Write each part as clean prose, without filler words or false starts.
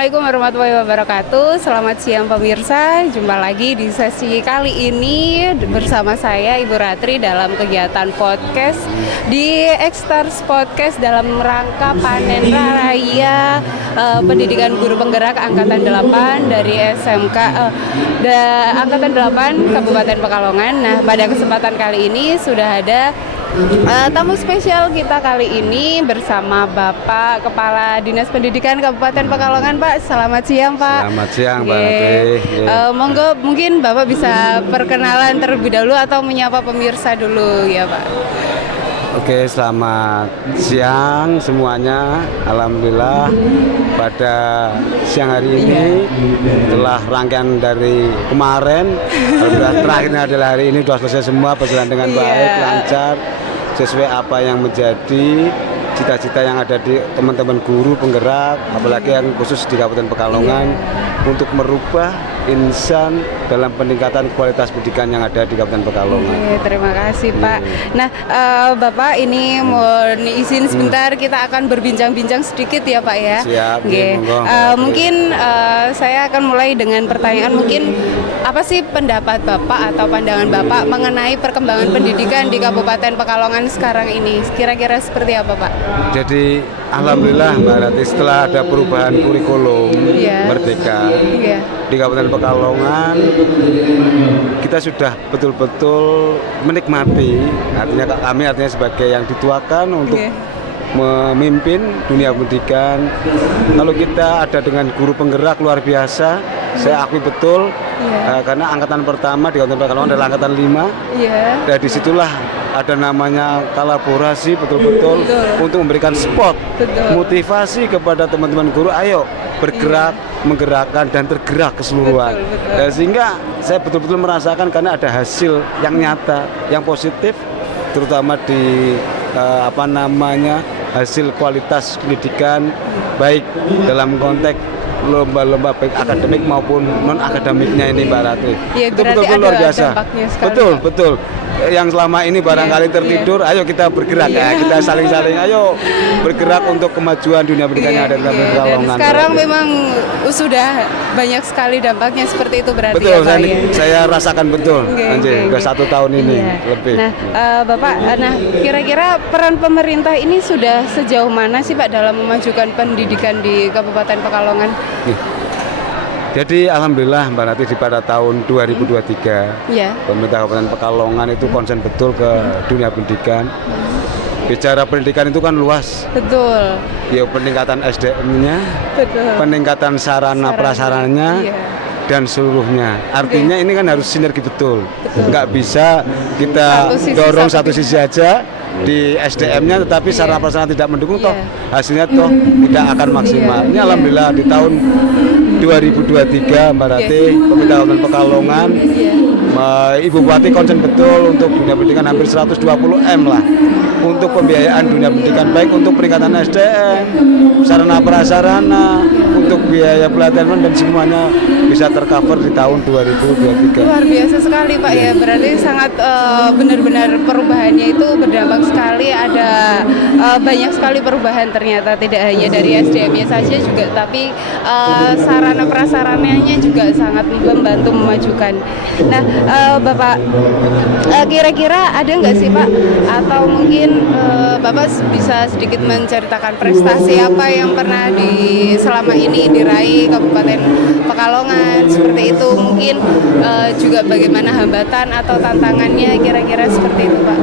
Assalamualaikum warahmatullahi wabarakatuh. Selamat siang pemirsa. Jumpa lagi di sesi kali ini bersama saya Ibu Ratri dalam kegiatan podcast di X-Stars Podcast dalam rangka panen raya pendidikan guru penggerak angkatan 8 dari SMK angkatan 8 Kabupaten Pekalongan. Nah, pada kesempatan kali ini sudah ada tamu spesial kita kali ini bersama Bapak Kepala Dinas Pendidikan Kabupaten Pekalongan, Pak. Selamat siang, Pak. Selamat siang, Mbak Ratri. Monggo, mungkin Bapak bisa perkenalan terlebih dahulu atau menyapa pemirsa dulu, ya, Pak. Oke, selamat siang semuanya. Alhamdulillah pada siang hari ini setelah rangkaian dari kemarin, alhamdulillah terakhirnya adalah hari ini sudah selesai semua, berjalan dengan baik, lancar, sesuai apa yang menjadi cita-cita yang ada di teman-teman guru penggerak, apalagi yang khusus di Kabupaten Pekalongan untuk merubah insan dalam peningkatan kualitas pendidikan yang ada di Kabupaten Pekalongan. Terima kasih, Pak. Nah, Bapak ini mohon izin sebentar, kita akan berbincang-bincang sedikit ya, Pak ya. Siap. Mungkin saya akan mulai dengan pertanyaan, mungkin apa sih pendapat Bapak atau pandangan Bapak mengenai perkembangan pendidikan di Kabupaten Pekalongan sekarang ini? Kira-kira seperti apa, Pak? Jadi alhamdulillah Mbak Ratri, setelah ada perubahan kurikulum Merdeka di Kabupaten Pekalongan, kita sudah betul-betul menikmati, artinya sebagai yang dituakan untuk memimpin dunia pendidikan. Kalau kita ada dengan guru penggerak luar biasa, saya akui betul, karena angkatan pertama di Kabupaten Pekalongan adalah angkatan 5, dan disitulah ada namanya kolaborasi betul-betul untuk memberikan spot motivasi kepada teman-teman guru, ayo bergerak, menggerakkan dan tergerak keseluruhan. Sehingga saya betul-betul merasakan karena ada hasil yang nyata, yang positif, terutama di hasil kualitas pendidikan, baik dalam konteks lomba-lomba baik akademik maupun non akademiknya ini, Mbak Ratri. Itu betul-betul luar biasa. Betul. Yang selama ini barangkali tertidur, ayo kita bergerak ya, kita saling-saling, ayo bergerak untuk kemajuan dunia pendidikan yang ada di Pekalongan. Dan sekarang memang sudah banyak sekali dampaknya seperti itu berarti. Betul, ya, Pak, saya rasakan betul. Sudah 1 tahun ini lebih. Nah, Bapak, kira-kira peran pemerintah ini sudah sejauh mana sih, Pak, dalam memajukan pendidikan di Kabupaten Pekalongan? Jadi alhamdulillah Mbak Ratri, pada tahun 2023 pemerintah Kabupaten Pekalongan itu konsen betul ke dunia pendidikan. Bicara pendidikan itu kan luas. Betul. Ya, peningkatan SDM-nya, peningkatan sarana prasarannya, dan seluruhnya. Artinya ini kan harus sinergi betul. Nggak bisa kita dorong satu sisi aja di SDM-nya, tetapi sarana prasarana tidak mendukung, toh hasilnya toh tidak akan maksimal. Ini alhamdulillah di tahun 2023 Mbak Ratri, pemerintah Kabupaten Pekalongan, Ibu Bupati konsen betul untuk dunia pendidikan, hampir 120 M lah untuk pembiayaan dunia pendidikan, baik untuk peningkatan SDM, sarana prasarana, untuk biaya pelatihan dan semuanya bisa tercover di tahun 2023. Luar biasa sekali, Pak, ya. Berarti sangat benar-benar perubahannya itu berdampak sekali, ada banyak sekali perubahan ternyata, tidak hanya dari SDM-nya saja juga, tapi sarana prasarananya juga sangat membantu memajukan. Nah, Bapak, kira-kira ada nggak sih, Pak, atau mungkin Bapak bisa sedikit menceritakan prestasi apa yang pernah selama ini diraih Kabupaten Pekalongan seperti itu, mungkin juga bagaimana hambatan atau tantangannya, kira-kira seperti itu, Pak.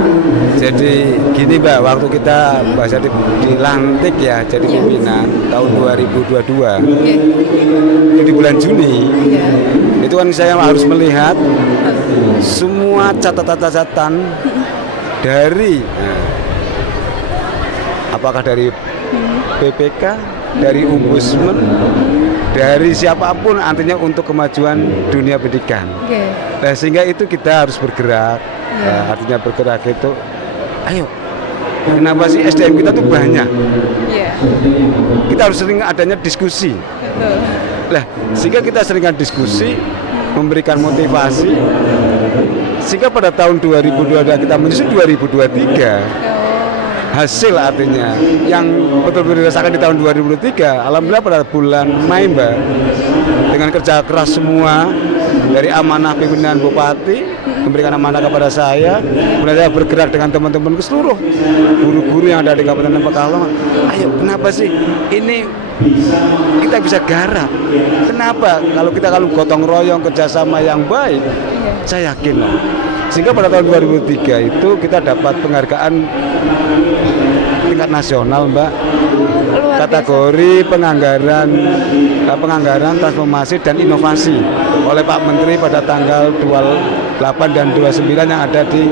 Jadi gini, Mbak, waktu kita jadi dilantik ya jadi pimpinan tahun 2022 di bulan Juni, itu kan saya harus melihat semua catatan-catatan dari apakah dari BPK, dari Ombudsman, dari siapapun, artinya untuk kemajuan dunia pendidikan. Nah, sehingga itu kita harus bergerak. Artinya bergerak itu, ayo, kenapa sih SDM kita tuh banyak? Kita harus sering adanya diskusi. Lah, sehingga kita seringan diskusi, memberikan motivasi, sehingga pada tahun 2022 kita menyusun 2023. hasil artinya yang betul-betul dirasakan di tahun 2023. Alhamdulillah pada bulan Mei Mbak, dengan kerja keras semua dari amanah pimpinan Bupati memberikan amanah kepada saya, kemudian saya bergerak dengan teman-teman ke seluruh guru-guru yang ada di Kabupaten Pekalongan. Ayo, kenapa sih ini kita bisa garap? Kenapa? Kalau gotong royong kerjasama yang baik, saya yakin lah. Sehingga pada tahun 2003 itu kita dapat penghargaan tingkat nasional, Mbak, kategori penganggaran transformasi dan inovasi oleh Pak Menteri pada tanggal 28 dan 29 yang ada di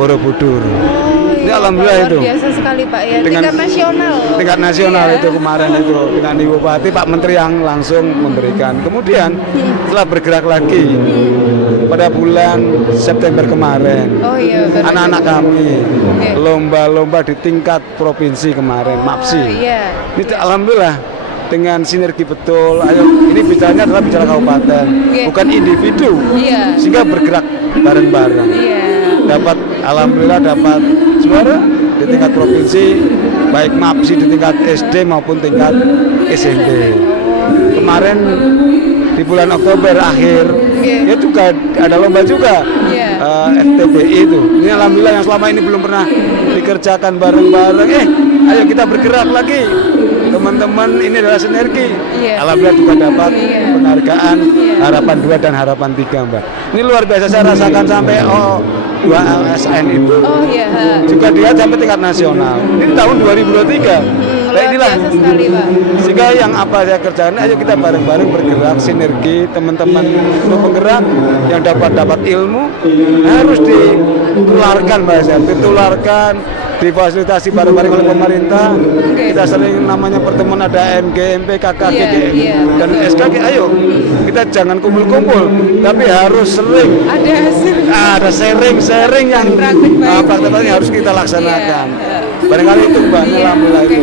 Borobudur. Ini alhamdulillah luar itu. Biasa sekali Pak ya. Tingkat nasional. Tingkat nasional iya. Itu kemarin itu dengan Ibu Bupati, Pak Menteri yang langsung memberikan. Kemudian setelah bergerak lagi pada bulan September kemarin, anak-anak kami lomba-lomba di tingkat provinsi kemarin, MAPSI. Ini alhamdulillah dengan sinergi betul. Ayo, ini bicaranya adalah bicara kabupaten, bukan individu, sehingga bergerak bareng-bareng. Alhamdulillah dapat juara di tingkat provinsi, baik MAPSI di tingkat SD maupun tingkat SMP. Kemarin di bulan Oktober akhir, ya juga ada lomba juga, FTBI itu. Ini alhamdulillah yang selama ini belum pernah dikerjakan bareng-bareng. Ayo kita bergerak lagi, teman-teman, ini adalah sinergi. Alhamdulillah juga dapat penghargaan harapan 2 dan harapan 3, Mbak. Ini luar biasa, saya rasakan sampai 2 LSN itu juga dia sampai tingkat nasional. Ini tahun 2023. Nah, inilah sekali, Pak. Sehingga yang apa saya kerjakan, ayo kita bareng-bareng bergerak, sinergi, teman-teman untuk penggerak yang dapat ilmu harus ditularkan, Mbak, ditularkan, difasilitasi bareng-bareng oleh pemerintah. Kita sering namanya pertemuan ada MGMP, KKG, dan SKG. Ayo kita jangan kumpul-kumpul, tapi harus sering ada sharing yang praktek harus kita laksanakan. Barangkali itu Mbak, alhamdulillah itu.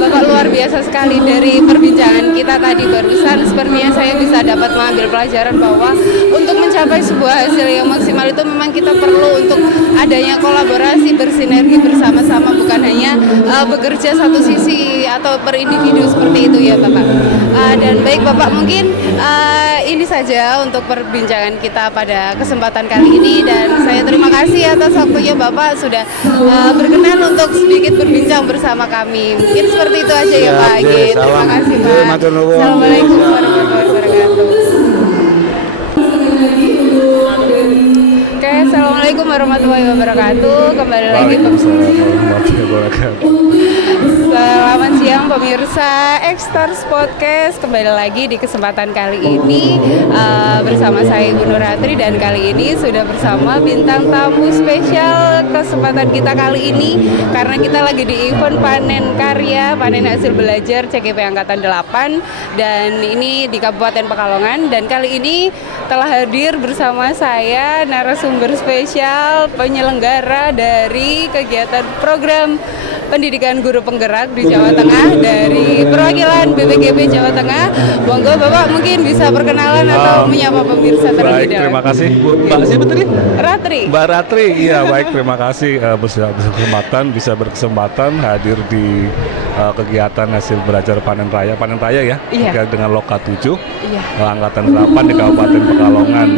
Bapak luar biasa sekali. Dari perbincangan kita tadi barusan, sepertinya saya bisa dapat mengambil pelajaran bahwa untuk mencapai sebuah hasil yang maksimal itu memang kita perlu untuk adanya kolaborasi, bersinergi bersama-sama, bukan hanya bekerja satu sisi atau per individu seperti itu ya Bapak. Dan baik Bapak, mungkin ini saja untuk perbincangan kita pada kesempatan kali ini, dan saya terima kasih atas waktunya Bapak sudah berkenan untuk sedikit berbincang bersama kami. Mungkin seperti itu aja ya Pak. Terima kasih Pak. Assalamualaikum warahmatullahi wabarakatuh. Oke, assalamualaikum warahmatullahi wabarakatuh. Kembali lagi selamat siang pemirsa X-Stars Podcast. Kembali lagi di kesempatan kali ini bersama saya Ibu Nuratri, dan kali ini sudah bersama bintang tamu spesial kesempatan kita kali ini, karena kita lagi di event panen karya, panen hasil belajar CGP Angkatan 8, dan ini di Kabupaten Pekalongan. Dan kali ini telah hadir bersama saya narasumber spesial penyelenggara dari kegiatan program pendidikan guru penggerak di Jawa Tengah dari perwakilan BPGB Jawa Tengah. Monggo Bapak mungkin bisa perkenalan atau menyapa pemirsa terlebih dahulu. Baik, terima kasih Mbak. Siapa tadi? Ratri. Mbak Ratri, iya baik, terima kasih bisa berkesempatan hadir di kegiatan hasil belajar panen raya ya, dengan Loka 7 Angkatan 8 di Kabupaten Pekalongan.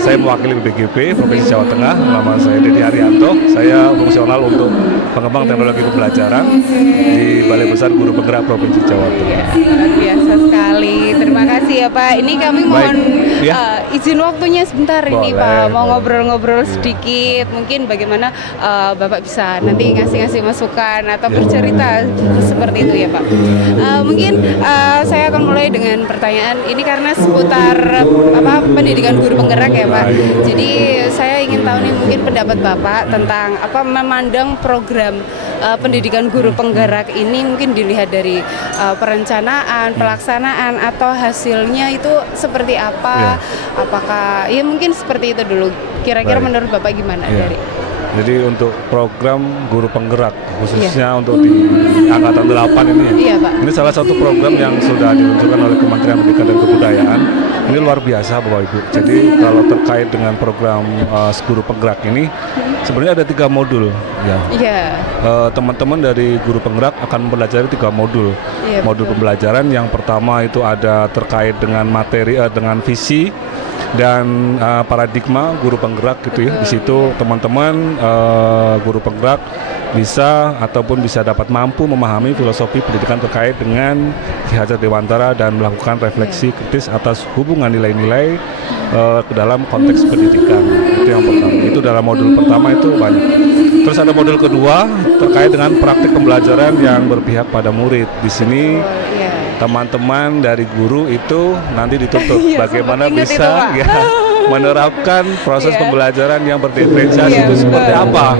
Saya mewakili BPGB Provinsi Jawa Tengah. Nama saya Dedi Haryanto. Saya fungsional untuk pengembang teknologi pembelajaran di Balai Besar Guru Penggerak Provinsi Jawa Tengah. Luar biasa sekali. Terima kasih ya Pak. Ini kami mohon izin waktunya sebentar. Boleh, ini Pak. Mau ngobrol-ngobrol sedikit. Mungkin bagaimana Bapak bisa nanti ngasih masukan atau bercerita seperti itu ya Pak. Mungkin saya akan mulai dengan pertanyaan ini karena seputar pendidikan guru penggerak ya Pak. Jadi saya ingin tahu nih mungkin pendapat Bapak tentang memandang program pendidikan guru penggerak ini, mungkin dilihat dari perencanaan, pelaksanaan atau hasilnya itu seperti apa? Apakah mungkin seperti itu dulu. Kira-kira menurut Bapak gimana dari? Jadi untuk program guru penggerak khususnya untuk di angkatan 8 ini ya. Iya, Pak. Ini salah satu program yang sudah diluncurkan oleh Kementerian Pendidikan dan Kebudayaan. Ini luar biasa Bapak Ibu. Jadi kalau terkait dengan program guru penggerak ini sebenarnya ada 3 modul ya. Iya. Teman-teman dari guru penggerak akan mempelajari 3 modul. Iya, Modul betul. pembelajaran yang pertama itu ada terkait dengan materi dengan visi dan paradigma guru penggerak gitu ya. Di situ teman-teman guru penggerak bisa ataupun bisa dapat mampu memahami filosofi pendidikan terkait dengan Ki Hajar Dewantara dan melakukan refleksi kritis atas hubungan nilai-nilai ke dalam konteks pendidikan. Itu yang pertama. Itu dalam modul pertama itu banyak. Terus ada modul kedua terkait dengan praktik pembelajaran yang berpihak pada murid. Di sini teman-teman dari guru itu nanti dituntut bagaimana bisa menerapkan proses pembelajaran yang berdiferensiasi itu seperti apa.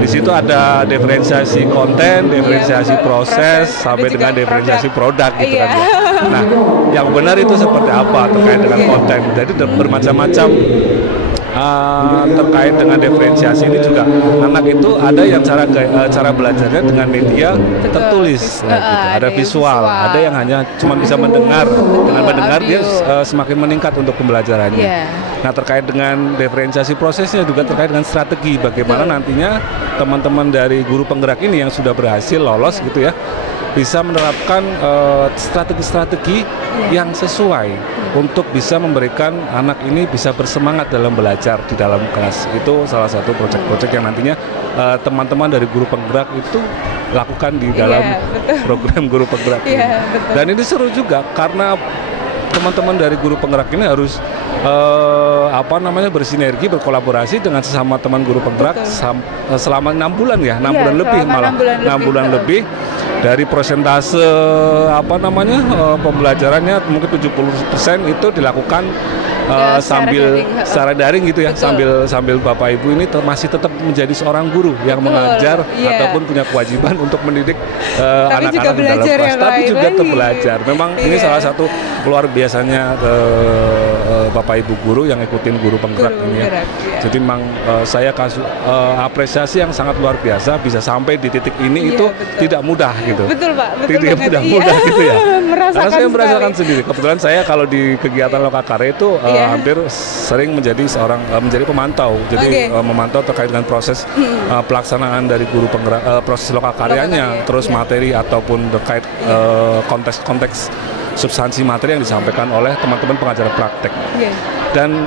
Di situ ada diferensiasi konten, diferensiasi proses, sampai dengan diferensiasi produk gitu kan. Nah, yang benar itu seperti apa terkait dengan konten. Jadi bermacam-macam terkait dengan diferensiasi ini juga anak itu ada yang cara belajarnya dengan media tertulis, gitu. Ada visual, ada yang hanya cuma bisa mendengar. Dengan mendengar dia semakin meningkat untuk pembelajarannya. Nah, terkait dengan diferensiasi prosesnya juga terkait dengan strategi bagaimana nantinya teman-teman dari guru penggerak ini yang sudah berhasil lolos gitu ya bisa menerapkan strategi-strategi yang sesuai untuk bisa memberikan anak ini bisa bersemangat dalam belajar di dalam kelas. Itu salah satu proyek-proyek yang nantinya teman-teman dari guru penggerak itu lakukan di dalam program guru penggerak ini. Dan ini seru juga karena teman-teman dari guru penggerak ini harus bersinergi, berkolaborasi dengan sesama teman guru penggerak selama 6 bulan ya, 6 bulan lebih malah 6 bulan lebih. Dari persentase pembelajarannya mungkin 70% itu dilakukan secara daring gitu ya, sambil Bapak Ibu ini masih tetap menjadi seorang guru yang mengajar ataupun punya kewajiban untuk mendidik anak-anak di dalam kelas, tapi juga tetap belajar. Memang ini salah satu luar biasanya Bapak Ibu guru yang ikutin guru penggerak ini ya. Jadi memang saya apresiasi yang sangat luar biasa bisa sampai di titik ini itu tidak mudah gitu. Betul Pak, tidak mudah gitu ya. Karena saya merasakan sekali. sendiri. Kebetulan saya kalau di kegiatan Lokakarya itu hampir sering menjadi menjadi pemantau. Jadi memantau terkait dengan proses pelaksanaan dari guru penggerak, proses Lokakaryanya, terus materi ataupun terkait konteks substansi materi yang disampaikan oleh teman-teman pengajar praktek. Dan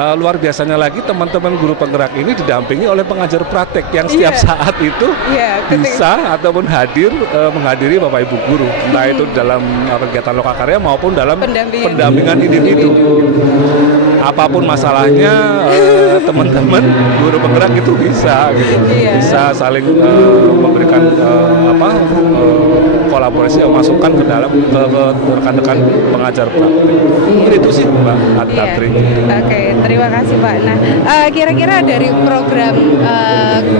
luar biasanya lagi teman-teman guru penggerak ini didampingi oleh pengajar praktek yang setiap saat itu bisa ataupun menghadiri Bapak Ibu guru, entah itu dalam kegiatan Lokakarya maupun dalam pendampingan individu. Apapun masalahnya teman-teman guru penggerak itu bisa gitu. Bisa saling memberikan kolaborasi masukan ke dalam ke rekan-rekan pengajar praktek. Itu sih Mbak Adkatri. Oke, terima kasih Pak. Nah, kira-kira dari program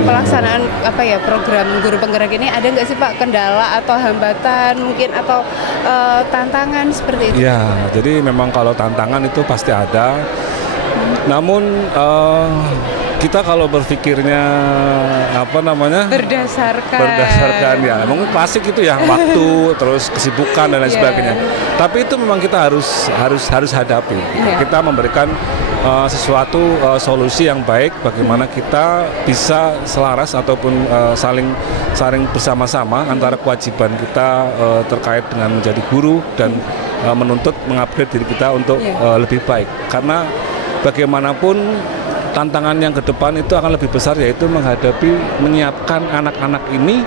pelaksanaan program guru penggerak ini ada nggak sih Pak kendala atau hambatan mungkin atau tantangan seperti itu? Ya, jadi memang kalau tantangan itu pasti ada. Namun kita kalau berpikirnya berdasarkan ya mungkin klasik itu ya waktu terus kesibukan dan lain sebagainya. Tapi itu memang kita harus hadapi. Kita memberikan sesuatu solusi yang baik bagaimana kita bisa selaras ataupun saling bersama-sama antara kewajiban kita terkait dengan menjadi guru dan menuntut mengupgrade diri kita untuk lebih baik. Karena bagaimanapun tantangan yang ke depan itu akan lebih besar, yaitu menyiapkan anak-anak ini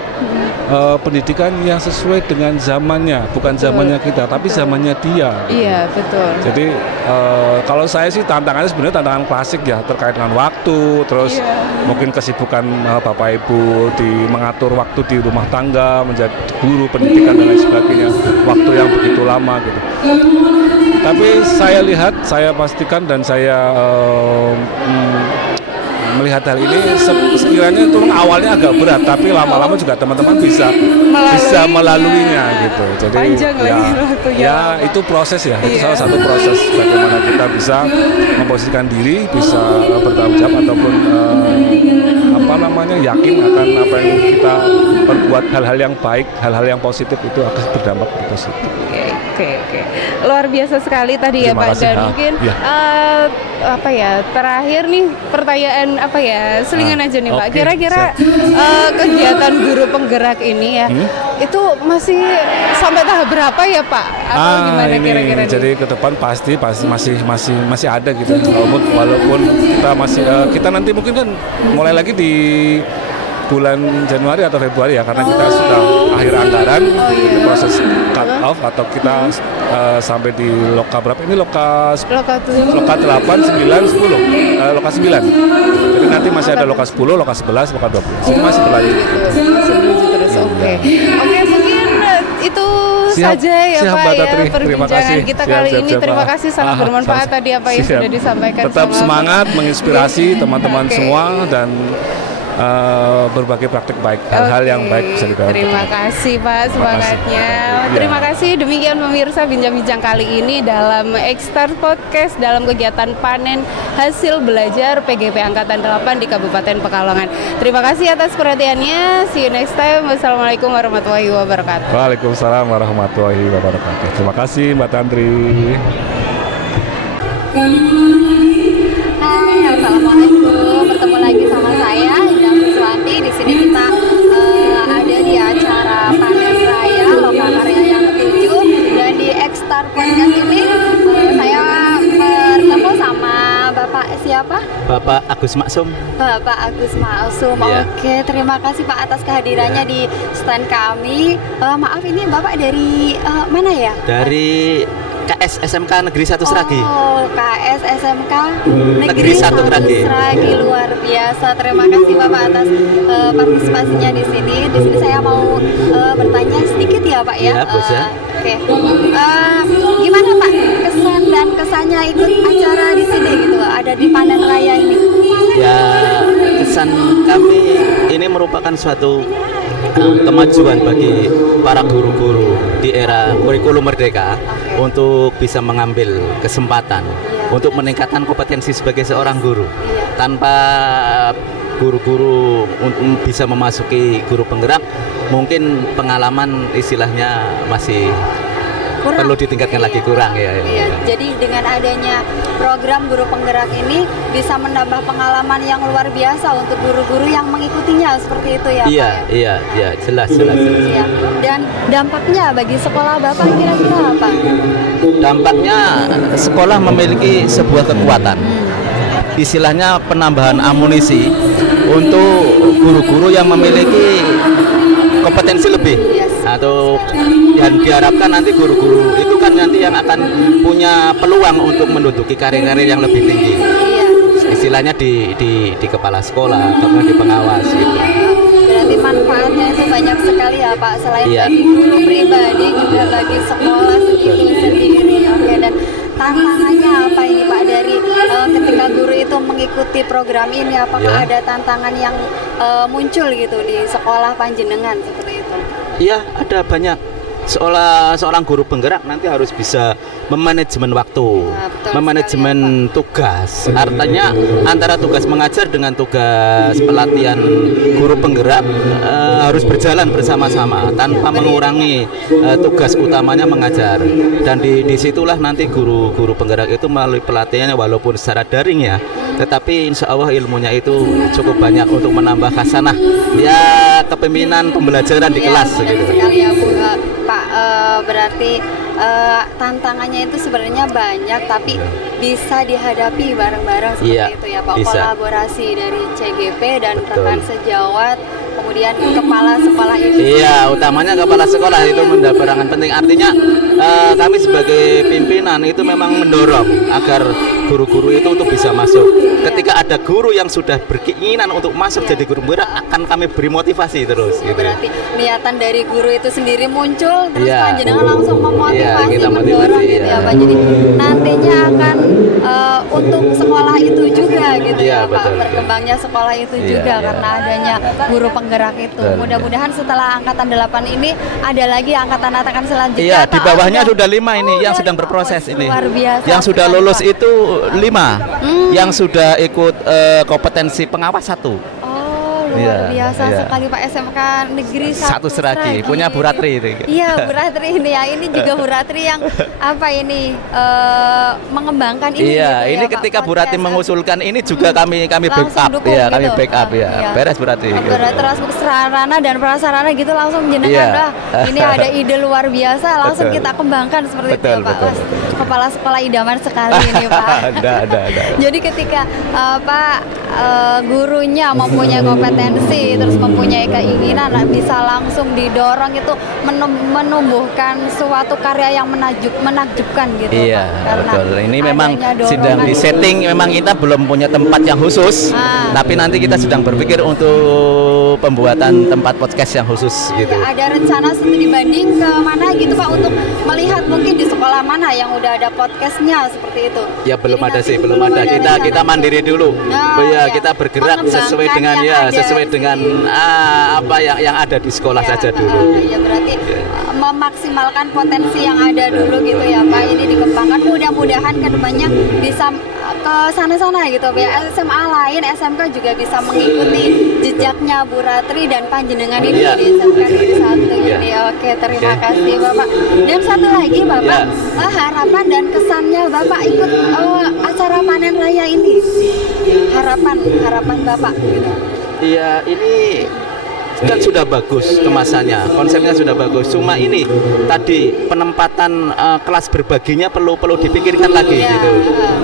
pendidikan yang sesuai dengan zamannya, bukan zamannya kita, tapi zamannya dia. Iya, betul. Jadi kalau saya sih tantangannya sebenarnya tantangan klasik ya, terkait dengan waktu, terus mungkin kesibukan Bapak Ibu di mengatur waktu di rumah tangga, menjadi guru pendidikan dan lain sebagainya, waktu yang begitu lama gitu. Tapi saya lihat, saya pastikan dan saya melihat hal ini sekiranya itu awalnya agak berat, tapi lama-lama juga teman-teman bisa melaluinya gitu. Jadi panjang lagi waktunya. Ya itu proses ya, itu salah satu proses bagaimana kita bisa memposisikan diri, bisa bertanggung jawab ataupun yakin akan apa yang kita perbuat, hal-hal yang baik, hal-hal yang positif itu akan berdampak positif. Oke. Luar biasa sekali tadi ya Pak. Dan mungkin terakhir nih pertanyaan selingan aja nih Pak. Kira-kira kegiatan guru penggerak ini ya itu masih sampai tahap berapa ya Pak? Atau gimana kira-kira? Jadi ke depan pasti masih ada gitu. Walaupun kita nanti mungkin kan mulai lagi di bulan Januari atau Februari ya, karena kita sudah akhir anggaran, proses cut off atau kita sampai di loka berapa ini, loka 8, 9, 10, loka 9. Jadi nanti masih ada loka 10, loka 11, loka 12. Jadi masih berlanjut. Masih berlanjut terus. Oke, mungkin itu saja ya Pak ya perbincangan kita kali ini. Terima kasih, sangat bermanfaat tadi apa yang sudah disampaikan. Tetap semangat, menginspirasi teman-teman semua dan berbagai praktik baik, hal-hal yang baik bisa dilakukan. Terima kasih Pak semangatnya. Terima kasih. Demikian pemirsa bincang-bincang kali ini dalam X-Start Podcast dalam kegiatan panen hasil belajar PGP Angkatan 8 di Kabupaten Pekalongan. Terima kasih atas perhatiannya. See you next time. Wassalamualaikum warahmatullahi wabarakatuh. Waalaikumsalam warahmatullahi wabarakatuh. Terima kasih Mbak Tantri. Hai, assalamualaikum. Bertemu lagi sama saya Indah Suswati. Di sini kita ada di acara panen raya Loka Karya yang ke-7, dan di X-Start Podcast ini saya bertemu sama Bapak siapa? Bapak Agus Maksum. Bapak Agus Maksum. Oke, terima kasih Pak atas kehadirannya di stand kami. Maaf, ini Bapak dari mana ya? Dari KS SMK Negeri 1 Sragi. Oh, KS SMK Negeri 1 Sragi. Luar biasa. Terima kasih Bapak atas partisipasinya di sini. Di sini saya mau bertanya sedikit ya Pak ya. Iya, Bos ya. Oke. Gimana Pak kesan dan kesannya ikut acara di sini gitu? Ada di panen raya ini. Ya, kesan kami ini merupakan suatu kemajuan bagi para guru-guru di era kurikulum merdeka untuk bisa mengambil kesempatan untuk meningkatkan kompetensi sebagai seorang guru. Tanpa guru-guru bisa memasuki guru penggerak, mungkin pengalaman istilahnya masih kurang. Perlu ditingkatkan lagi, kurang ya. Iya, jadi dengan adanya program guru penggerak ini bisa menambah pengalaman yang luar biasa untuk guru-guru yang mengikutinya, seperti itu ya Pak? Iya, jelas. Ya. Dan dampaknya bagi sekolah Bapak kira-kira apa? Dampaknya sekolah memiliki sebuah kekuatan. Istilahnya penambahan amunisi untuk guru-guru yang memiliki kompetensi lebih. Atau yang diharapkan nanti guru-guru itu kan nanti yang akan punya peluang untuk menduduki karir-karir yang lebih tinggi. Istilahnya di kepala sekolah, kemudian di pengawas gitu. Berarti manfaatnya itu banyak sekali ya Pak, selain bagi guru pribadi juga bagi sekolah itu sendiri. Oke, dan tantangannya apa ini Pak dari ketika guru itu mengikuti program ini, apakah ada tantangan yang muncul gitu di sekolah panjenengan seperti itu? Iya, ada banyak. Seorang guru penggerak nanti harus bisa memanajemen waktu, memanajemen tugas. Artinya antara tugas mengajar dengan tugas pelatihan guru penggerak harus berjalan bersama-sama tanpa mengurangi tugas utamanya mengajar. Dan disitulah nanti guru penggerak itu melalui pelatihannya walaupun secara daring ya, tetapi insya Allah ilmunya itu cukup banyak untuk menambah khasanah ya kepemimpinan pembelajaran di kelas gitu. Sekali ya Bu. Pak, berarti tantangannya itu sebenarnya banyak, tapi bisa dihadapi bareng-bareng seperti itu ya Pak. Bisa. Kolaborasi dari CGP dan rekan sejawat, kemudian kepala sekolah itu. Iya, utamanya kepala sekolah itu mendapat peranan penting. Artinya kami sebagai pimpinan itu memang mendorong agar guru-guru itu untuk bisa masuk. Ketika ada guru yang sudah berkeinginan untuk masuk jadi guru penggerak, akan kami beri motivasi terus. Gitu. Berarti niatan dari guru itu sendiri muncul, terus panjenengan langsung memotivasi, kita mendorong gitu ya Pak. Jadi nantinya akan untuk sekolah itu juga gitu Iya, ya Pak, betul, berkembangnya sekolah itu Iya, juga iya. karena adanya guru penggerak itu. Betul, Mudah-mudahan setelah angkatan 8 ini ada lagi angkatan selanjutnya. Iya, di Pak. bawahnya Oh, sudah 5 ini yang dari sedang bawah. berproses ini. Luar biasa. Yang sudah sekali, lulus Pak. itu 5. Yang sudah ikut kompetensi pengawas 1. Luar Iya, biasa iya. sekali Pak, SMK Negeri 1 Seragi, punya Bu Ratri itu. Iya, Bu Ratri ini ya. Ini juga Bu Ratri yang apa ini mengembangkan ini. Iya, gitu ini ya, Pak, ketika Bu Ratri podcast. mengusulkan ini juga kami Langsung backup, dukung ya, kami gitu. backup ya. Iya. Beres Bu Ratri. Terus sarana dan prasarana gitu langsung jenengan Iya. lah. Ini ada ide luar biasa, langsung Betul. kita kembangkan seperti itu Betul, ya Pak. betul, Wah, betul. Kepala sekolah idaman sekali ini Pak. Ada. Jadi ketika gurunya mempunyai kompetensi terus mempunyai keinginan bisa langsung didorong itu menumbuhkan suatu karya yang menakjubkan gitu Iya, Pak. Karena betul. Ini memang adanya dorongan sedang di setting, memang kita belum punya tempat yang khusus, tapi nanti kita sedang berpikir untuk pembuatan tempat podcast yang khusus gitu. Ada rencana studi banding ke mana gitu Pak untuk melihat mungkin di sekolah mana yang udah ada podcastnya seperti itu. Ya belum Jadi ada nanti sih, belum ada. Kita mandiri dulu. iya. Kita bergerak sesuai Mengembangkan dengan yang ada sesuai sih. dengan apa yang ada di sekolah saja dulu. Ya berarti memaksimalkan potensi yang ada dulu gitu ya Pak. Ini dikembangkan, mudah-mudahan kedepannya bisa ke sana-sana gitu ya. SMA lain, SMK juga bisa mengikuti jejaknya Bu Ratri dan panjenengan ini Iya. di SMK Negeri 1 Iya. ini. Oke, terima Oke. kasih Bapak. Dan satu lagi Bapak, Iya. harapan dan kesannya Bapak ikut acara panen raya ini. Harapan Bapak gitu. Iya, ini kan sudah bagus kemasannya, konsepnya sudah bagus. Cuma ini tadi penempatan kelas berbaginya perlu dipikirkan lagi gitu.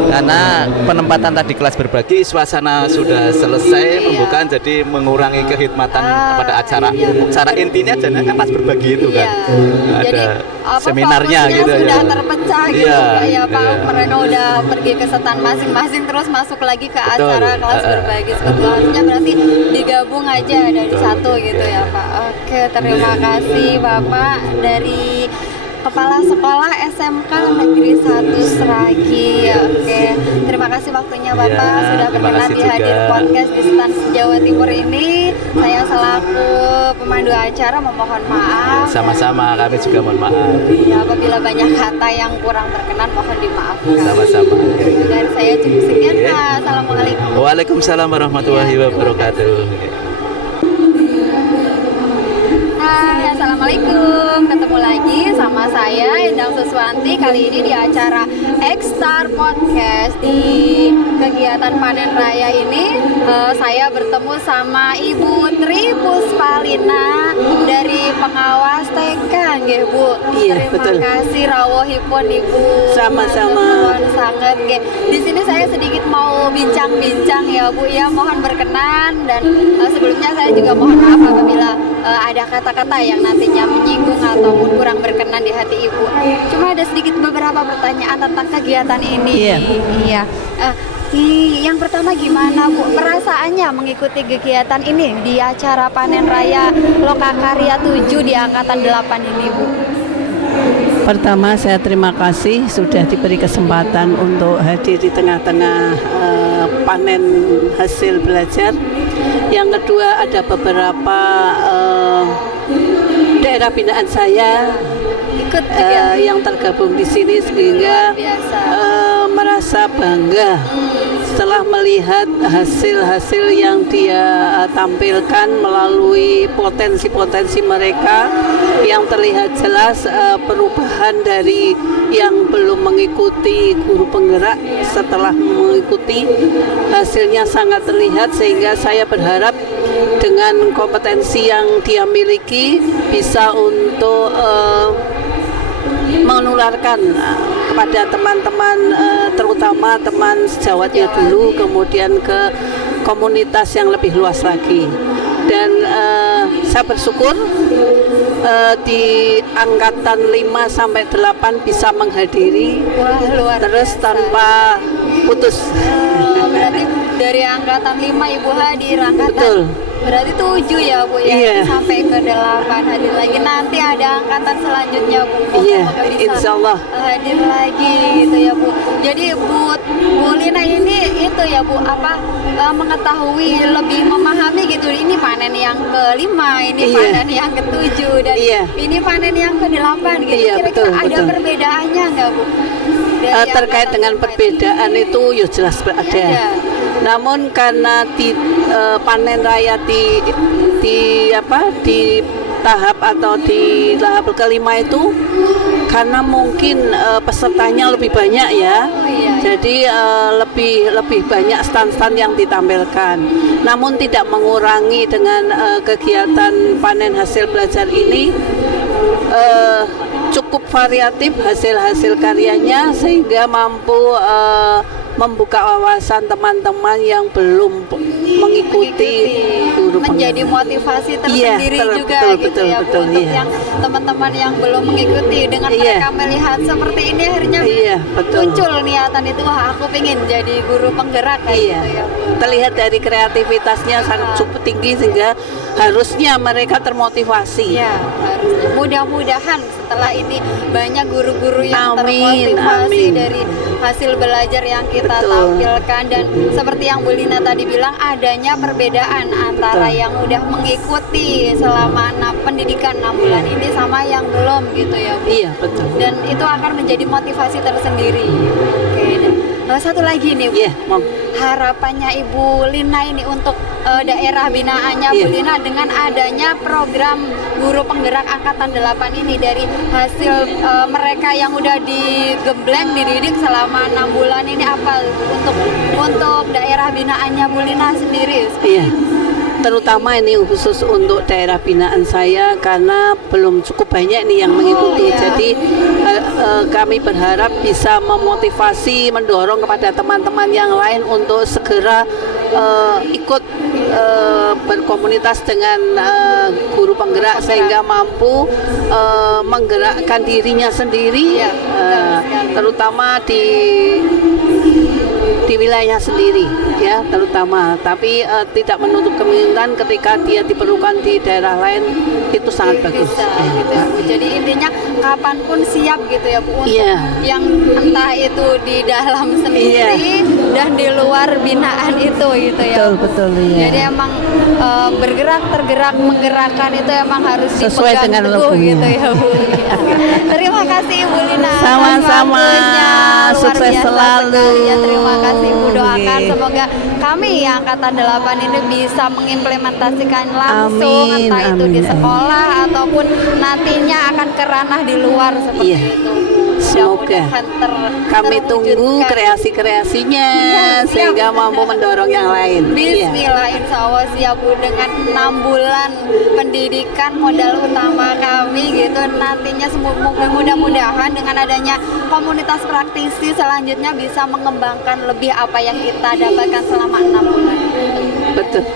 Karena penempatan tadi kelas berbagi, suasana sudah selesai pembukaan, jadi mengurangi kehidmatan pada acara. Acara intinya adalah kelas berbagi itu kan. Jadi seminarnya fokusnya gitu sudah ya. terpecah gitu Iya, ya Pak. iya. Mereka udah pergi ke setan masing-masing terus masuk lagi ke Betul. acara kelas berbagi seperti itu. Harusnya berarti digabung aja dari satu gitu ya Pak. Oke, terima kasih Bapak dari Kepala Sekolah SMK Negeri 1 Seragi. Oke, terima kasih waktunya Bapak Ya, sudah terima berkenan kasih di hadir juga. podcast di Stan Jawa Timur ini. Saya selaku pemandu acara memohon maaf. Sama-sama, kami juga mohon maaf. Ya, apabila banyak kata yang kurang berkenan mohon dimaafkan. Sama-sama. Dari saya cukup sekian Pak. Assalamualaikum. Waalaikumsalam warahmatullahi wabarakatuh. Hai, Assalamualaikum. Ketemu lagi sama saya Endang Suswanti. Kali ini di acara X-Star Podcast. Di kegiatan panen raya ini saya bertemu sama Ibu Tri Puspalina dari pengawas TK, nggih Bu. Iya, Terima betul. kasih rawuhipun Ibu. Sama-sama. Nuwun sangat nggih. Di sini saya sedikit mau bincang-bincang ya Bu ya, mohon berkenan dan sebelumnya saya juga mohon maaf apabila ada kata-kata yang nantinya menyinggung ataupun kurang berkenan di hati Ibu. Cuma ada sedikit beberapa pertanyaan tentang kegiatan ini. Iya. Iya. Yang pertama gimana Bu perasaannya mengikuti kegiatan ini di acara panen raya Lokakarya 7 di angkatan 8 ini Bu? Pertama saya terima kasih sudah diberi kesempatan untuk hadir di tengah-tengah panen hasil belajar. Yang kedua ada beberapa daerah binaan saya Ikut yang tergabung di sini sehingga biasa. merasa bangga setelah melihat hasil-hasil yang dia tampilkan melalui potensi-potensi mereka yang terlihat jelas perubahan dari yang belum mengikuti guru penggerak setelah mengikuti hasilnya sangat terlihat sehingga saya berharap dengan kompetensi yang dia miliki bisa untuk menularkan kepada teman-teman terutama teman sejawatnya dulu kemudian ke komunitas yang lebih luas lagi dan saya bersyukur di angkatan 5 sampai 8 bisa menghadiri. Wah, luar terus biasa. tanpa putus. Berarti dari angkatan 5 Ibu hadir, angkatan Betul. berarti 7 ya Bu ya, Iya. sampai ke 8 hadir lagi. Nanti ada angkatan selanjutnya Bu. Iya, Semoga bisa insya Allah. hadir lagi gitu ya Bu. Jadi Bu Lina ini itu ya ya Bu, mengetahui lebih memahami gitu, ini panen yang ke-5, ini panen yang ke-7 dan ini panen yang ke-8 gitu. Kira-kira ada perbedaannya nggak Bu? Terkait dengan perbedaan itu ya jelas ada. Namun karena panen raya di tahap atau di tahap ke-5 itu karena mungkin pesertanya lebih banyak ya. Jadi lebih banyak stand-stand yang ditampilkan. Namun tidak mengurangi dengan kegiatan panen hasil belajar ini cukup variatif hasil-hasil karyanya sehingga mampu membuka wawasan teman-teman yang belum mengikuti guru menjadi motivasi tersendiri juga gitu ya Bu, untuk yang teman-teman yang belum mengikuti dengan mereka melihat seperti ini akhirnya muncul niatan itu, wah aku pengen jadi guru penggerak gitu ya Bu. Terlihat dari kreativitasnya sangat cukup tinggi sehingga harusnya mereka termotivasi. Harusnya. Mudah-mudahan setelah ini banyak guru-guru yang termotivasi dari hasil belajar yang kita tampilkan, dan seperti yang Bu Lina tadi bilang adanya perbedaan antara yang udah mengikuti selama pendidikan 6 bulan ini sama yang belum gitu ya Bu. Betul. Dan itu akan menjadi motivasi tersendiri. Dan satu lagi nih Bu, harapannya Ibu Lina ini untuk daerah binaannya Bu Lina dengan adanya program guru penggerak angkatan 8 ini, dari hasil mereka yang udah digembleng dididik selama 6 bulan ini, apa untuk daerah binaannya Bu Lina sendiri? Terutama ini khusus untuk daerah binaan saya karena belum cukup banyak nih yang mengikuti. Jadi kami berharap bisa memotivasi, mendorong kepada teman-teman yang lain untuk segera ikut berkomunitas dengan guru penggerak sehingga mampu menggerakkan dirinya sendiri, terutama di wilayahnya sendiri ya, terutama, tapi tidak menutup kemungkinan ketika dia diperlukan di daerah lain itu sangat bagus. Gitu ya, Bu. Jadi intinya kapanpun siap gitu ya Bu, untuk yang entah itu di dalam sendiri dan di luar binaan itu gitu ya. Betul. Jadi emang tergerak menggerakkan itu emang harus sesuai dipegang dengan teguh logonya gitu ya Bu. Terima kasih Ibu Lina. Sama-sama, sukses selalu. Terima kasih Bu, doakan semoga kami Angkatan 8 ini bisa mengimplementasikan langsung, entah itu di sekolah ataupun nantinya akan ke ranah di luar seperti itu. Semoga kami tunggu kreasi-kreasinya sehingga mampu mendorong yang lain. Bismillah, insya Allah siap Bu, dengan 6 bulan pendidikan modal utama kami gitu, nantinya mudah-mudahan dengan adanya komunitas praktisi selanjutnya bisa mengembangkan lebih apa yang kita dapatkan selama 6 bulan. Betul.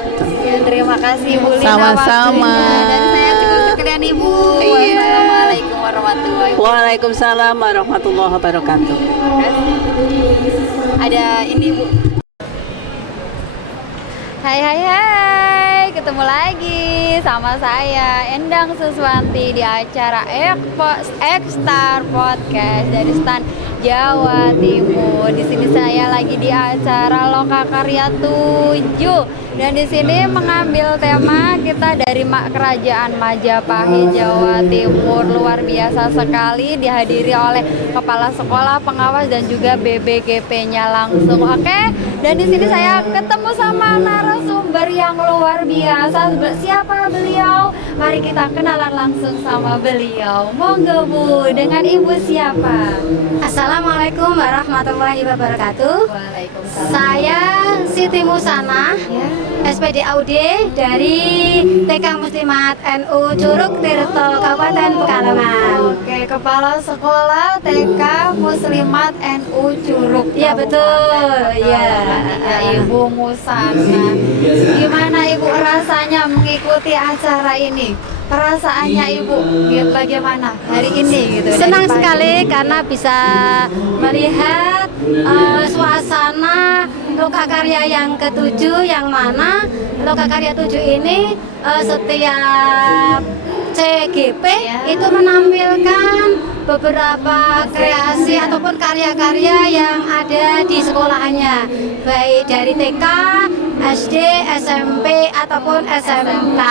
Terima kasih Bu Lina. Sama-sama. Dan saya cukup sekian Ibu. Wassalamualaikum warahmatullahi wabarakatuh. Waalaikumsalam warahmatullahi wabarakatuh. Ada ini Bu. Hai, ketemu lagi sama saya Endang Suswanti di acara X-Star Podcast dari Stan Jawa Timur. Di sini saya lagi di acara Lokakarya 7 dan di sini mengambil tema kita dari Kerajaan Majapahit Jawa Timur. Luar biasa sekali, dihadiri oleh kepala sekolah, pengawas dan juga BBGP-nya langsung. Oke, dan di sini saya ketemu sama narasumber yang luar biasa. Siapa beliau? Mari kita kenalan langsung sama beliau. Monggo Bu, dengan Ibu siapa? Assalamualaikum warahmatullahi wabarakatuh. Waalaikumsalam. Saya Siti Musana, SPD AUD dari TK Muslimat NU Curug Tirto, Kabupaten Pekalongan. Oke, kepala sekolah TK Muslimat NU Curug. Iya betul. Ya, Ibu Musana. Gimana Ibu rasanya mengikuti acara ini? Perasaannya Ibu bagaimana hari ini gitu? Senang sekali karena bisa melihat suasana Lokakarya yang ke-7, yang mana Lokakarya 7 ini setiap CGP itu menampilkan beberapa kreasi ataupun karya-karya yang ada di sekolahannya, baik dari TK, SD, SMP ataupun SMK.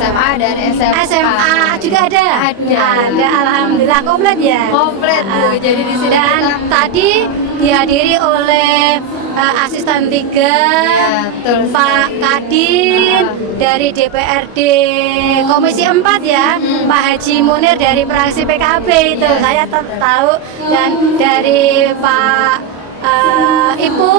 SMA dan SMA juga ada. Ada, alhamdulillah komplit ya. Komplit Bu. Jadi di sini Dan tadi dihadiri oleh asisten 3 Pak Kadin dari DPRD Komisi 4 ya, Pak Haji Munir dari fraksi PKB itu saya tahu, dan dari Pak Ibu,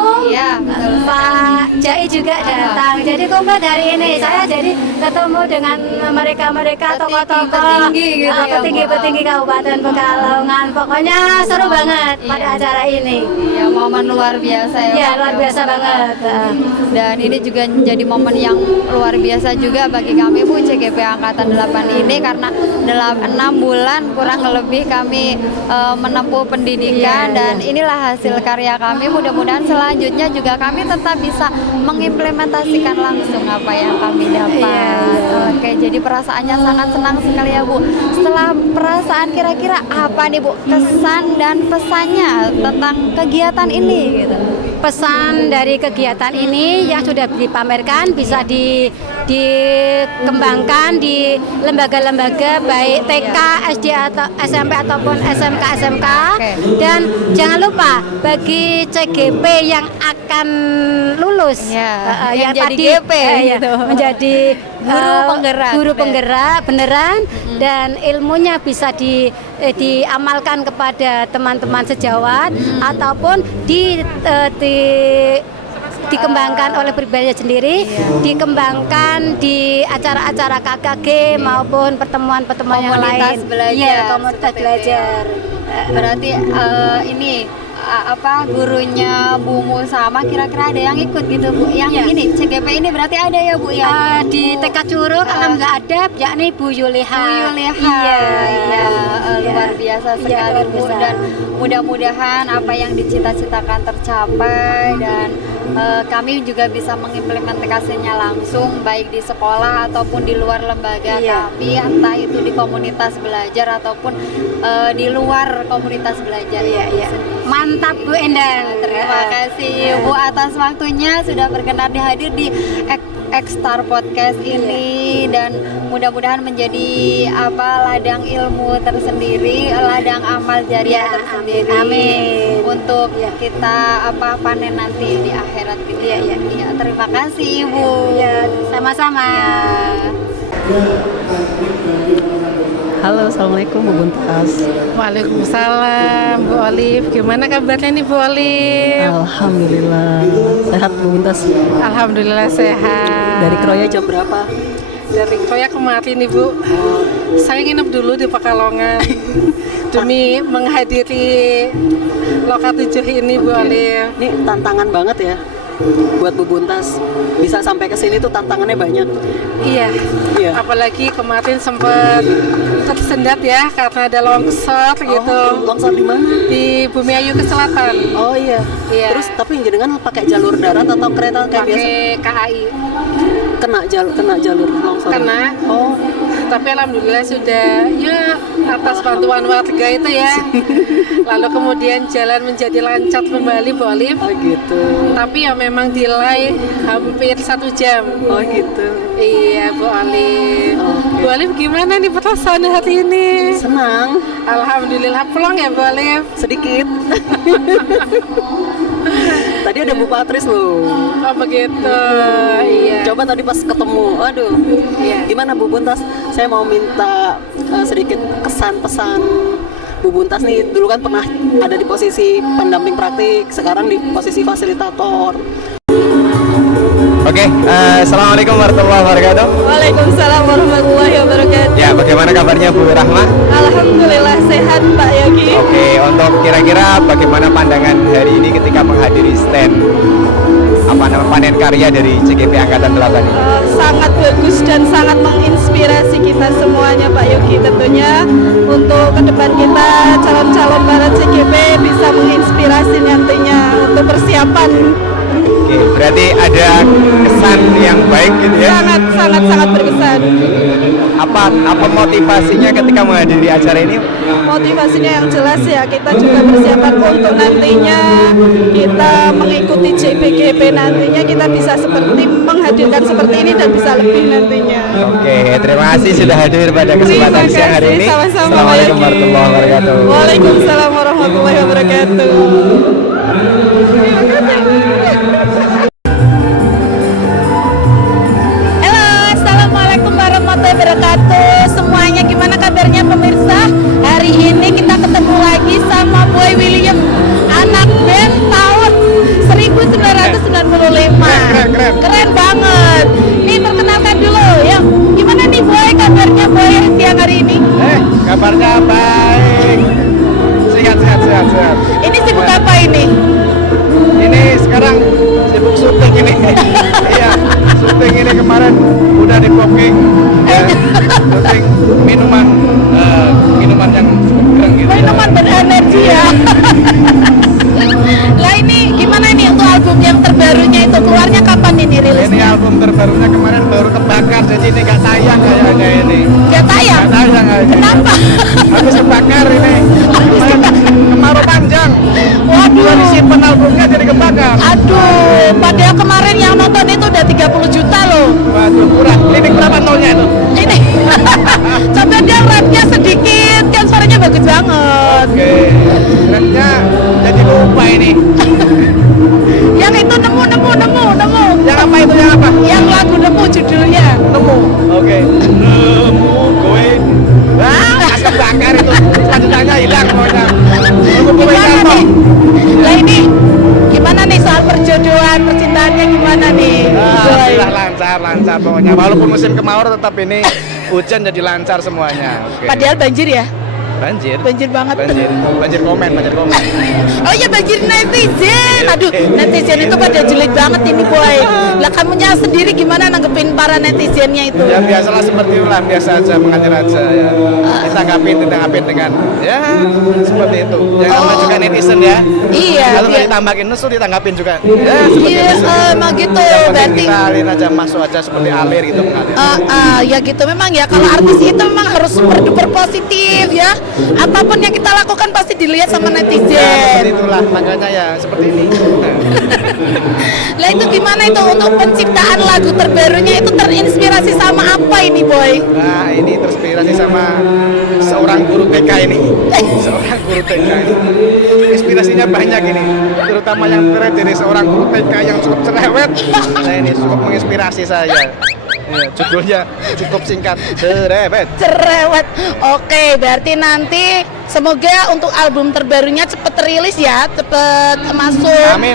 Pak Jai juga datang. Jadi komplit hari ini saya jadi ketemu dengan mereka tokoh-tokoh petinggi-petinggi Kabupaten Pekalongan. Pokoknya seru banget pada acara ini. ya momen luar biasa ya. Ya luar biasa banget. Dan ini juga menjadi momen yang luar biasa juga bagi kami Bu, CGP Angkatan 8 ini, karena dalam 6 bulan kurang lebih kami menempuh pendidikan, dan inilah hasil karya kami. Mudah-mudahan selanjutnya juga kami tetap bisa mengimplementasikan langsung apa yang kami dapat. Oke, jadi perasaannya sangat senang sekali ya Bu. Setelah perasaan, kira-kira apa nih Bu kesan dan pesannya tentang kegiatan ini gitu? Pesan dari kegiatan ini yang sudah dipamerkan bisa dikembangkan di lembaga-lembaga baik TK, SD atau SMP ataupun SMK. Dan jangan lupa bagi CGP yang akan lulus yang jadi tadi GP gitu. menjadi guru penggerak beneran, dan ilmunya bisa diamalkan kepada teman-teman sejawat ataupun dikembangkan oleh pribadi sendiri, dikembangkan di acara-acara KKG maupun pertemuan-pertemuan yang lain. Komunitas belajar. Berarti ini gurunya Bu Mu sama kira-kira ada yang ikut gitu Bu? Yang ini CGP ini berarti ada ya Bu ya? Di TK Curug alhamdulillah ada, yakni Bu Yuliha. Luar biasa sekali Bu, dan mudah-mudahan apa yang dicita-citakan tercapai, dan kami juga bisa mengimplementasinya langsung baik di sekolah ataupun di luar lembaga kami, entah itu di komunitas belajar ataupun di luar komunitas belajar. Mantap Bu Endang. Terima kasih Bu atas waktunya sudah berkenan hadir di X-Star Podcast ini, dan mudah-mudahan menjadi ladang ilmu tersendiri, ladang amal jariah tersendiri. Amin. Untuk kita panen nanti di akhirat gitu. Terima kasih Ibu. Sama-sama. Halo, assalamualaikum Bu Buntas. Waalaikumsalam Bu Olive. Gimana kabarnya nih Bu Olive? Alhamdulillah sehat Bu Buntas. Alhamdulillah sehat. Dari Kroya jam berapa? Dari Kroya kemarin nih Bu. Saya nginep dulu di Pekalongan demi menghadiri Loka 7 ini Bu Olive. Ini tantangan banget ya buat Bu Buntas, bisa sampai ke sini tuh tantangannya banyak. Iya. Apalagi kemarin sempat tersendat ya karena ada longsor gitu. Longsor di mana? Di Bumiayu ke selatan. Oh iya. Terus tapi jenengan pakai jalur darat atau kereta kayak biasa? Pakai KAI. Kena jalur longsor. Kena. Tapi alhamdulillah sudah atas bantuan warga itu ya. Lalu kemudian jalan menjadi lancar kembali Bu Olive. Oh gitu. Tapi ya memang delay hampir 1 jam. Oh gitu. Iya Bu Olive. Bu Olive gimana nih perasaan hari ini? Senang. Alhamdulillah. Pulang ya Bu Olive? Sedikit. Tadi ada Bu Patris loh. Oh begitu. Iya. Coba tadi pas ketemu, aduh. Gimana Bu Buntas? Saya mau minta sedikit kesan pesan Bu Buntas nih. Dulu kan pernah ada di posisi pendamping praktik, sekarang di posisi fasilitator. Oke, assalamualaikum warahmatullahi wabarakatuh. Waalaikumsalam warahmatullahi wabarakatuh. Ya, bagaimana kabarnya Bu Rahma? Alhamdulillah sehat Pak Yogi. Oke, untuk kira-kira bagaimana pandangan hari ini ketika menghadiri stand panen karya dari CGP Angkatan 8 ini? Sangat bagus dan sangat menginspirasi kita semuanya Pak Yogi. Tentunya untuk ke depan kita calon-calon para CGP bisa menginspirasi nantinya untuk persiapan Oke, berarti ada kesan yang baik gitu ya? Sangat berkesan. Apa motivasinya ketika menghadiri acara ini? Motivasinya yang jelas ya, kita juga persiapan untuk nantinya kita mengikuti JPGP, nantinya kita bisa menghadirkan seperti ini dan bisa lebih nantinya. Oke, terima kasih sudah hadir pada kesempatan siang hari ini. Sama-sama, Assalamualaikum warahmatullahi wabarakatuh. Waalaikumsalam warahmatullahi wabarakatuh. Halo, assalamualaikum warahmatullahi wabarakatuh. Semuanya gimana kabarnya pemirsa? Hari ini kita ketemu lagi sama Boy William, anak band tahun 1995. Keren banget. Nih perkenalkan dulu ya. Gimana nih Boy kabarnya Boy siang hari ini? Kabarnya baik. Sehat. Ini sibuk apa ini? Ini sekarang sibuk syuting ini. Iya, syuting ini kemarin udah di booking. Ya, syuting minuman yang cukup keren gitu. Minuman berenergi ya. Lah ini gimana nih untuk album yang terbarunya itu keluarnya kapan ini rilisnya? Ini album terbarunya kemarin baru terbakar, jadi ini nggak tayang kayaknya ini. Nggak tayang? Nggak tayang kayaknya. Kenapa? Habis kebakar ini. Kemarau panjang. Waduh. Disimpan albumnya jadi kebakar. Aduh, padahal kemarin yang nonton itu udah 30 juta loh. Waduh, kurang. Ini berapa tolnya itu? Ini. Coba dia rapnya sedikit, kan suaranya bagus banget. Oke. Rapnya jadi lupa ini. Yang itu nemu. Yang apa itu? Yang apa? Yang lagu nemu judulnya. Nemu. Oke. Nemu kowe. Wah, kebakar itu. Selanjutnya hilang pokoknya. Gimana nih? Lah ini gimana nih soal perjodohan, percintaannya gimana nih? Alhamdulillah lancar pokoknya. Walaupun musim kemarau tetap ini hujan jadi lancar semuanya. Oke. Padahal banjir ya? Banjir banget. Banjir komen. Oh iya, banjir netizen. Aduh, netizen itu pada jelek banget ini Boy. Lah kamunya sendiri gimana nanggepin para netizennya itu? Ya biasalah seperti itulah, biasa aja, mengalir aja ya. Ditanggapin dengan ya seperti itu. Yang namanya juga netizen ya. Iya. Kalau nggak ditambahin nusul ditanggapin juga. Ya seperti Iya, itu. emang gitu. Yang penting Berarti kita alir aja, masuk aja seperti alir gitu mengalir. ya gitu memang ya, kalau artis itu memang harus super duper positif ya. Apapun yang kita lakukan pasti dilihat sama netizen. Ya, seperti itulah, makanya ya seperti ini. Lah itu gimana itu untuk penciptaan lagu terbarunya itu terinspirasi sama apa ini Boy? Nah ini terinspirasi sama seorang guru TK ini. Seorang guru TK ini. Inspirasinya banyak ini, terutama yang dari seorang guru TK yang cukup cerewet. Nah ini cukup menginspirasi saya. Ya, judulnya cukup singkat, cerewet. Oke, berarti nanti semoga untuk album terbarunya cepet rilis ya, cepet masuk Amin.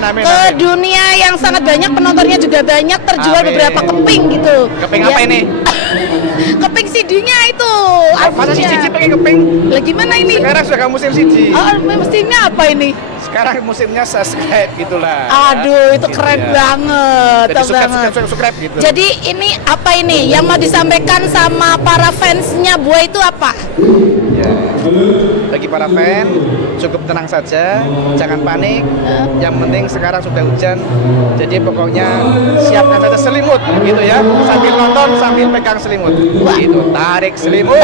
dunia yang sangat banyak, penontonnya juga banyak, terjual beberapa keping gitu. Keping apa ini? Keping CD-nya itu. Masa CD pakai keping? Lah gimana ini? Sekarang sudah musim CD. Oh, musimnya apa ini? Sekarang musimnya subscribe gitulah. Aduh, itu keren banget. Jadi subscribe gitu. Jadi ini apa ini yang mau disampaikan sama para fansnya Boy itu apa? Ya, bagi para fan cukup tenang saja, jangan panik. Yang penting sekarang sudah hujan, jadi pokoknya siapkan saja selimut gitu ya, sambil nonton sambil pegang selimut. Gitu, tarik selimut.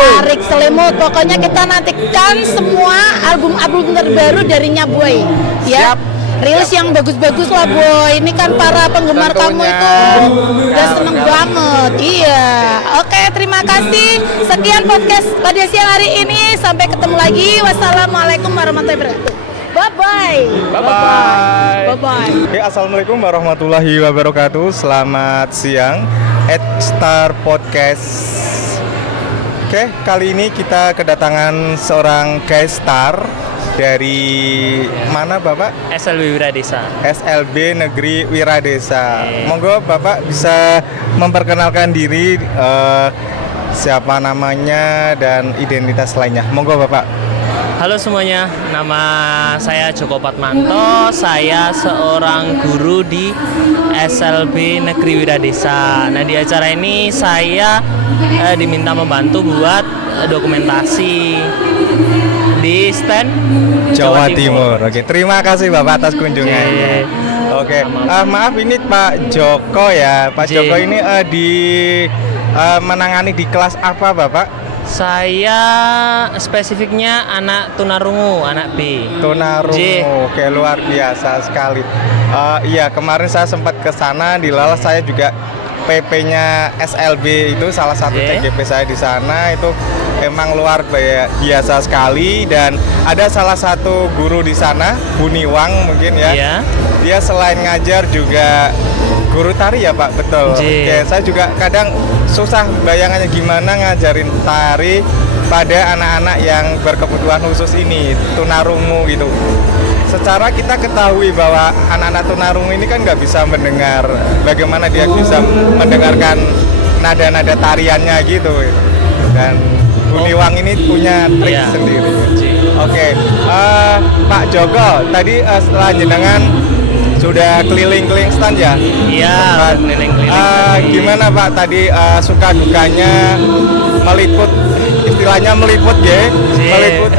Pokoknya kita nantikan semua album-album terbaru darinya Boy ya. Siap. Rilis yang bagus-bagus lah Boy. Ini kan para penggemar kamu itu udah seneng banget. Iya. Oke, terima kasih. Sekian podcast pada siang hari ini. Sampai ketemu lagi. Wassalamualaikum warahmatullahi wabarakatuh. Bye-bye. Oke, assalamualaikum warahmatullahi wabarakatuh. Selamat siang, Star Podcast. Oke, kali ini kita kedatangan seorang guest star dari mana Bapak? SLB Wiradesa. SLB Negeri Wiradesa. Monggo Bapak bisa memperkenalkan diri, siapa namanya dan identitas lainnya. Monggo Bapak. Halo semuanya, nama saya Joko Patmanto. Saya seorang guru di SLB Negeri Wiradesa. Nah, di acara ini saya diminta membantu buat dokumentasi di stand Jawa Timur. Oke, terima kasih Bapak atas kunjungannya. Oke, maaf ini Pak Joko ya. Pak Joko ini menangani di kelas apa Bapak? Saya spesifiknya anak tunarungu, anak B. Tunarungu, oke, luar biasa sekali. Iya, kemarin saya sempat ke sana, di Lalas saya juga PP-nya SLB itu salah satu CGP saya di sana, itu emang luar biasa sekali. Dan ada salah satu guru di sana, Buniwang mungkin ya. Dia selain ngajar juga guru tari ya Pak, betul. Oke, saya juga kadang susah bayangannya gimana ngajarin tari pada anak-anak yang berkebutuhan khusus ini, tunarungu gitu. Secara kita ketahui bahwa anak-anak tunarungu ini kan nggak bisa mendengar, bagaimana dia bisa mendengarkan nada-nada tariannya gitu. Dan Buniwang ini punya trik sendiri. Oke, Pak Joko, tadi setelah jenengan sudah keliling-keliling stand ya? Iya, keliling-keliling. Gimana Pak tadi suka dukanya meliput, istilahnya meliput ya, meliput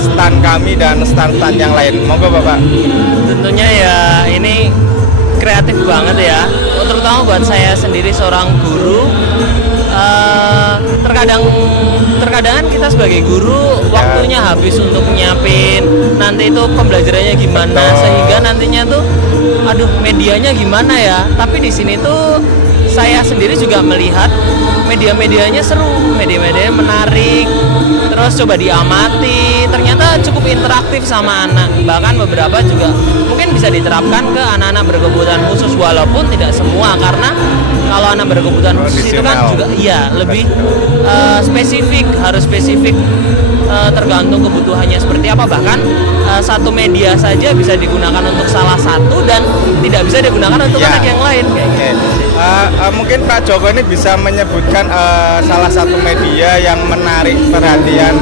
stand kami dan stand-stand yang lain. Monggo Bapak. Tentunya ya ini kreatif banget ya, terutama buat saya sendiri seorang guru. Terkadang kita sebagai guru waktunya habis untuk nyiapin nanti itu pembelajarannya gimana, sehingga nantinya tuh medianya gimana ya. Tapi di sini tuh saya sendiri juga melihat media-medianya seru, media-medianya menarik, terus coba diamati, ternyata cukup interaktif sama anak. Bahkan beberapa juga mungkin bisa diterapkan ke anak-anak berkebutuhan khusus, walaupun tidak semua, karena kalau anak berkebutuhan khusus itu kan juga lebih spesifik, harus spesifik, tergantung kebutuhannya seperti apa. Bahkan satu media saja bisa digunakan untuk salah satu dan tidak bisa digunakan untuk anak yang lain. Mungkin Pak Joko ini bisa menyebutkan salah satu media yang menarik perhatian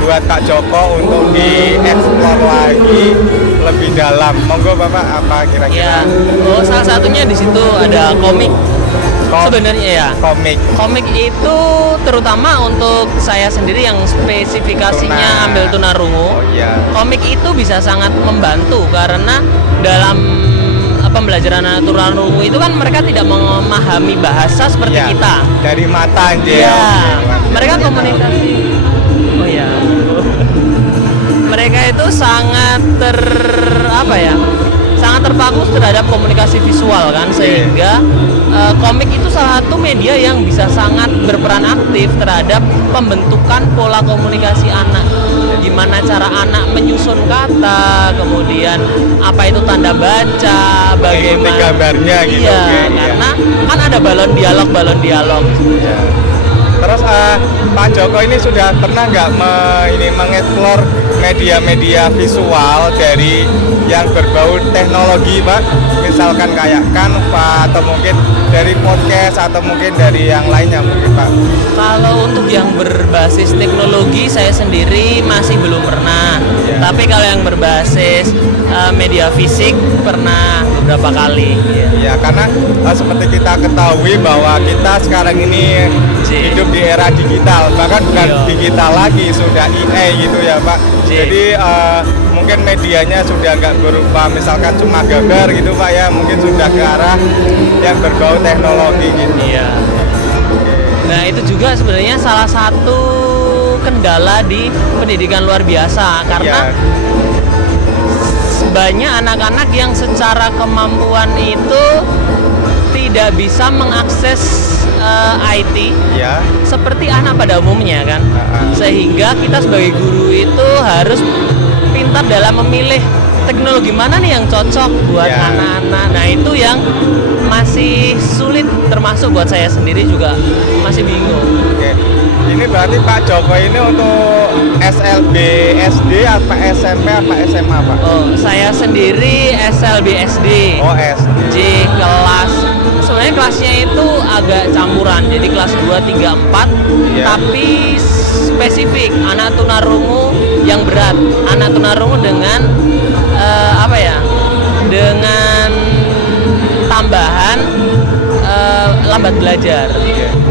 buat Pak Joko untuk dieksplor lagi lebih dalam. Monggo Bapak, apa kira-kira? Salah satunya di situ ada komik. Sebenarnya ya, komik itu terutama untuk saya sendiri yang spesifikasinya ambil tunarungu. Komik itu bisa sangat membantu karena dalam pembelajaran tunarungu itu kan mereka tidak memahami bahasa seperti kita. Dari mata aja. Ya, mereka komunikasi. Mereka itu sangat sangat terpaku terhadap komunikasi visual kan, sehingga komik itu salah satu media yang bisa sangat berperan aktif terhadap pembentukan pola komunikasi anak. Gimana cara anak menyusun kata, kemudian apa itu tanda baca, bagaimana gambarnya gitu. Karena kan ada balon dialog. Terus Pak Joko ini sudah pernah nggak mengeksplor media-media visual dari yang berbau teknologi Pak? Misalkan kayak Canva atau mungkin dari podcast atau mungkin dari yang lainnya mungkin Pak? Kalau untuk yang berbasis teknologi saya sendiri masih belum pernah. Tapi kalau yang berbasis media fisik pernah beberapa kali. Ya, karena seperti kita ketahui bahwa kita sekarang ini hidup di era digital, bahkan bukan digital lagi, sudah EA gitu ya Pak. Jadi mungkin medianya sudah nggak berupa misalkan cuma gambar gitu Pak ya, mungkin sudah ke arah yang berbau teknologi gitu. Nah itu juga sebenarnya salah satu kendala di pendidikan luar biasa, karena banyak anak-anak yang secara kemampuan itu tidak bisa mengakses IT seperti anak pada umumnya kan, sehingga kita sebagai guru itu harus pintar dalam memilih teknologi mana nih yang cocok buat anak-anak. Nah itu yang masih sulit, termasuk buat saya sendiri juga masih bingung. Ini berarti Pak Joko ini untuk SLB SD apa SMP apa SMA Pak? Saya sendiri SLB SD. SD. Kelas, sebenarnya kelasnya itu agak campuran, jadi kelas 2, 3, 4 tapi spesifik anak tunarungu yang berat, anak tunarungu dengan dengan tambahan lambat belajar.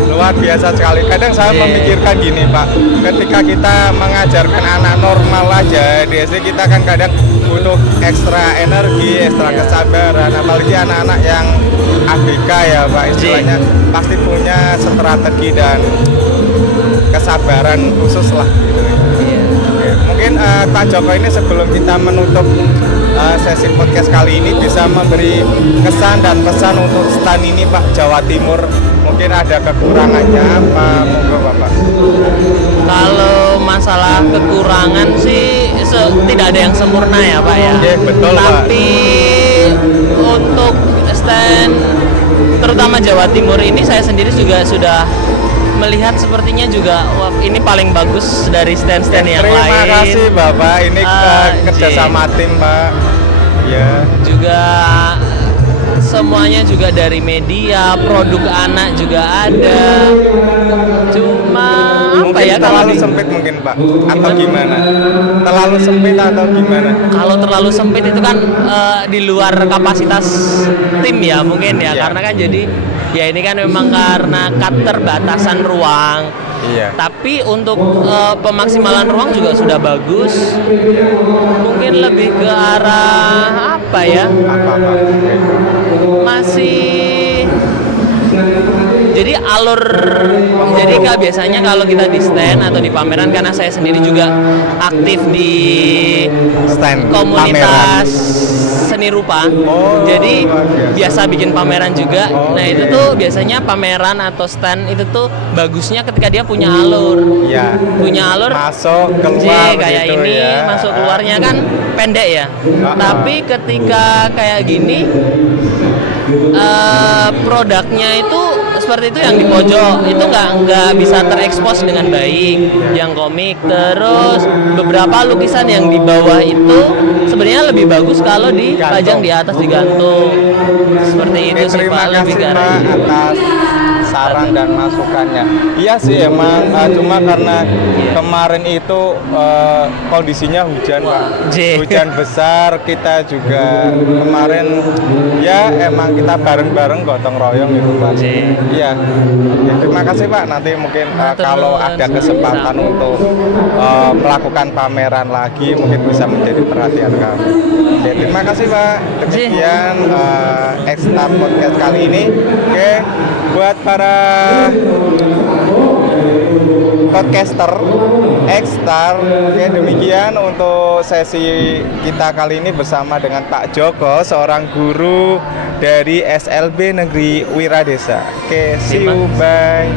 Luar biasa sekali. Kadang saya memikirkan gini Pak, ketika kita mengajarkan anak normal aja di SD, kita kan kadang butuh ekstra energi, ekstra kesabaran, apalagi anak-anak yang ABK ya Pak, istilahnya pasti punya strategi dan kesabaran khusus lah gitu. Oke. Mungkin Pak Joko ini sebelum kita menutup sesi podcast kali ini bisa memberi kesan dan pesan untuk stand ini Pak, Jawa Timur. Mungkin ada kekurangannya apa, monggo Bapak. Kalau masalah kekurangan sih tidak ada yang sempurna ya Pak ya. Betul Tapi Pak. untuk stand terutama Jawa Timur ini saya sendiri juga sudah melihat sepertinya juga wah, ini paling bagus dari stand-stand yang lain. Terima kasih Bapak, ini kerjasama tim Pak. Ya. Juga semuanya juga dari media, produk anak juga ada. Cuma apa ya, terlalu sempit mungkin Pak, atau gimana? Terlalu sempit atau gimana? Kalau terlalu sempit itu kan di luar kapasitas tim ya mungkin ya, karena kan jadi ya ini kan memang karena keterbatasan ruang. Iya. Tapi untuk pemaksimalan ruang juga sudah bagus. Mungkin lebih ke arah apa ya? Masih jadi alur, jadi Kak biasanya kalau kita di stand atau di pameran, karena saya sendiri juga aktif di stand komunitas seni rupa, jadi biasa bikin pameran juga. Nah itu tuh biasanya pameran atau stand itu tuh bagusnya ketika dia punya alur, punya alur masuk keluar kayak gitu ini ya. masuk keluarnya kan pendek ya. Tapi ketika kayak gini produknya itu seperti itu, yang di pojok itu nggak bisa terekspos dengan baik, yang komik. Terus beberapa lukisan yang di bawah itu sebenarnya lebih bagus kalau dipajang di atas, digantung seperti itu sih Pak, lebih ke arah atas saran dan masukannya. Iya sih emang, cuma karena kemarin itu kondisinya hujan Pak, hujan besar, kita juga kemarin ya emang kita bareng-bareng gotong royong gitu Pak. Iya. Ya, terima kasih Pak. Nanti mungkin kalau ada kesempatan untuk melakukan pameran lagi mungkin bisa menjadi perhatian kami. Oke, terima kasih Pak. Demikian X-Star Podcast kali ini. Oke, buat para podcaster X-Star, oke, demikian untuk sesi kita kali ini bersama dengan Pak Joko, seorang guru dari SLB Negeri Wiradesa. Oke, see you, bye.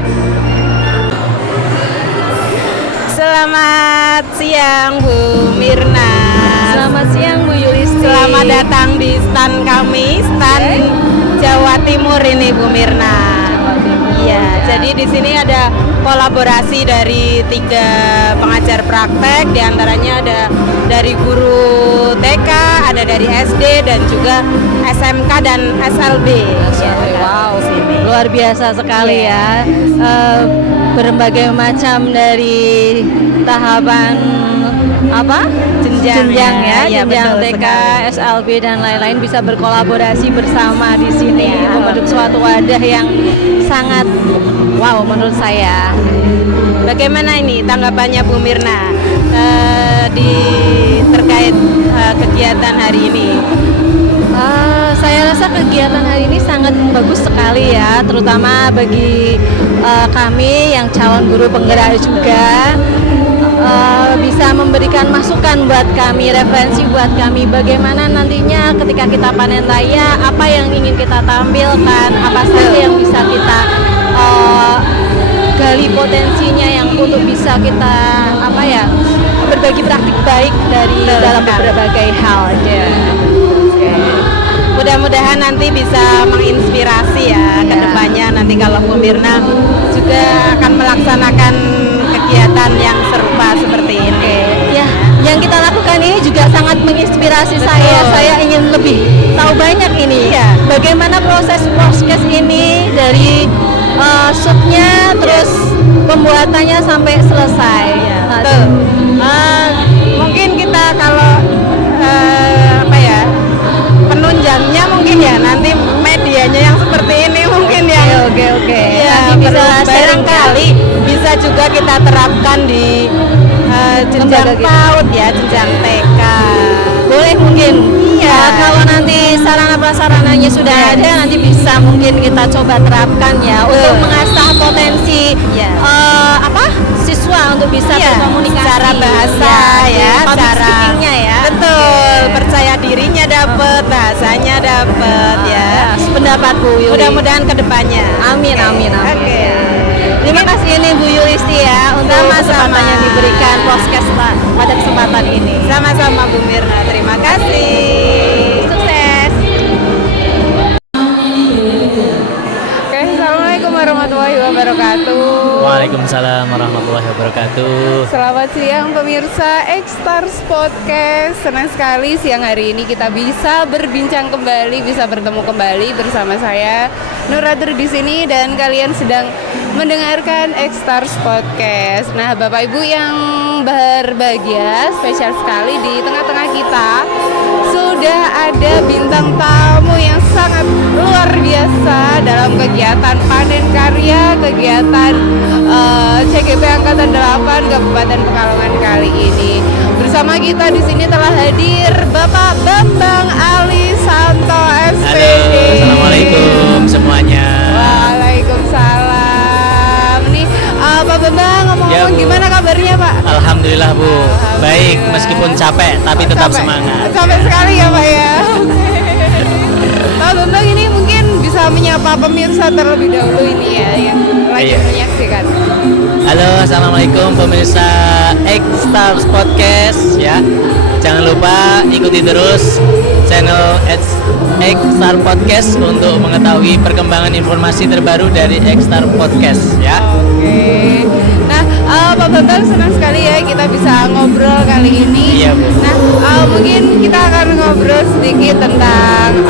Selamat siang Bu Mirna. Selamat siang Bu Yulisti. Selamat datang di stand kami, stand Jawa Timur ini Bu Mirna. Iya, jadi di sini ada kolaborasi dari 3 pengajar praktek, diantaranya ada dari guru TK, ada dari SD dan juga SMK dan SLB. Wow, luar biasa sekali ya. Berbagai macam dari tahapan jenjang ya, jenjang TK, SLB dan lain-lain bisa berkolaborasi bersama di sini, membentuk suatu wadah yang sangat wow menurut saya. Bagaimana ini tanggapannya Bu Mirna terkait kegiatan hari ini? Saya rasa kegiatan hari ini sangat bagus sekali ya, terutama bagi kami yang calon guru penggerak juga. Bisa memberikan masukan buat kami, referensi buat kami bagaimana nantinya ketika kita panen raya, apa yang ingin kita tampilkan, apa saja yang bisa kita gali potensinya yang untuk bisa kita berbagi praktik baik dari dalam berbagai hal. Mudah-mudahan nanti bisa menginspirasi ya ke depannya, nanti kalau Bu Mirna juga akan melaksanakan kegiatan yang serupa seperti ini. Ya, yang kita lakukan ini juga sangat menginspirasi saya. Saya ingin lebih tahu banyak ini. Bagaimana proses ini dari shootnya, terus pembuatannya sampai selesai. Mungkin kita kalau penunjangnya mungkin ya nanti medianya yang seperti ini mungkin yang coba kita terapkan di jenjang PAUD ya, jenjang TK. Boleh mungkin. Iya. Kalau nanti sarana prasarananya sudah ada, nanti bisa mungkin kita coba terapkan ya untuk mengasah potensi siswa untuk bisa berkomunikasi secara bahasa cara speakingnya ya. Betul, percaya dirinya dapat, bahasanya dapat ya. Pendapat Bu Yuli. Mudah-mudahan kedepannya. Amin. Oke. Terima kasih ini Bu Yulisti ya untuk kesempatan yang diberikan podcast pada kesempatan ini. Sama-sama Bu Mirna, terima kasih. Sukses. Oke, assalamualaikum warahmatullahi wabarakatuh. Waalaikumsalam warahmatullahi wabarakatuh. Selamat siang pemirsa X-Stars Podcast. Senang sekali siang hari ini kita bisa berbincang kembali, bisa bertemu kembali bersama saya Nuratur di sini dan kalian sedang mendengarkan X-Stars Podcast. Nah, Bapak Ibu yang berbahagia, spesial sekali di tengah-tengah kita sudah ada bintang tamu yang sangat luar biasa dalam kegiatan panen karya, kegiatan CGP Angkatan 8 Kabupaten Pekalongan kali ini. Bersama kita di sini telah hadir Bapak Bambang Ali Santo SPD. Halo, assalamualaikum semuanya. Waalaikumsalam. Nih Pak Bambang ngomong-ngomong gimana kabarnya Pak? Alhamdulillah Bu, baik meskipun capek tapi tetap semangat. Capek sekali ya Pak ya. Pak Bambang ini mungkin bisa menyapa pemirsa terlebih dahulu ini ya yang lagi menyaksikan. Halo, assalamualaikum pemirsa X-Stars Podcast ya. Jangan lupa ikuti terus channel X-Star Podcast untuk mengetahui perkembangan informasi terbaru dari X-Star Podcast ya. Oke. Nah, Pak Bambang senang sekali ya kita bisa ngobrol kali ini. Iya, Bu. Nah, mungkin kita akan ngobrol sedikit tentang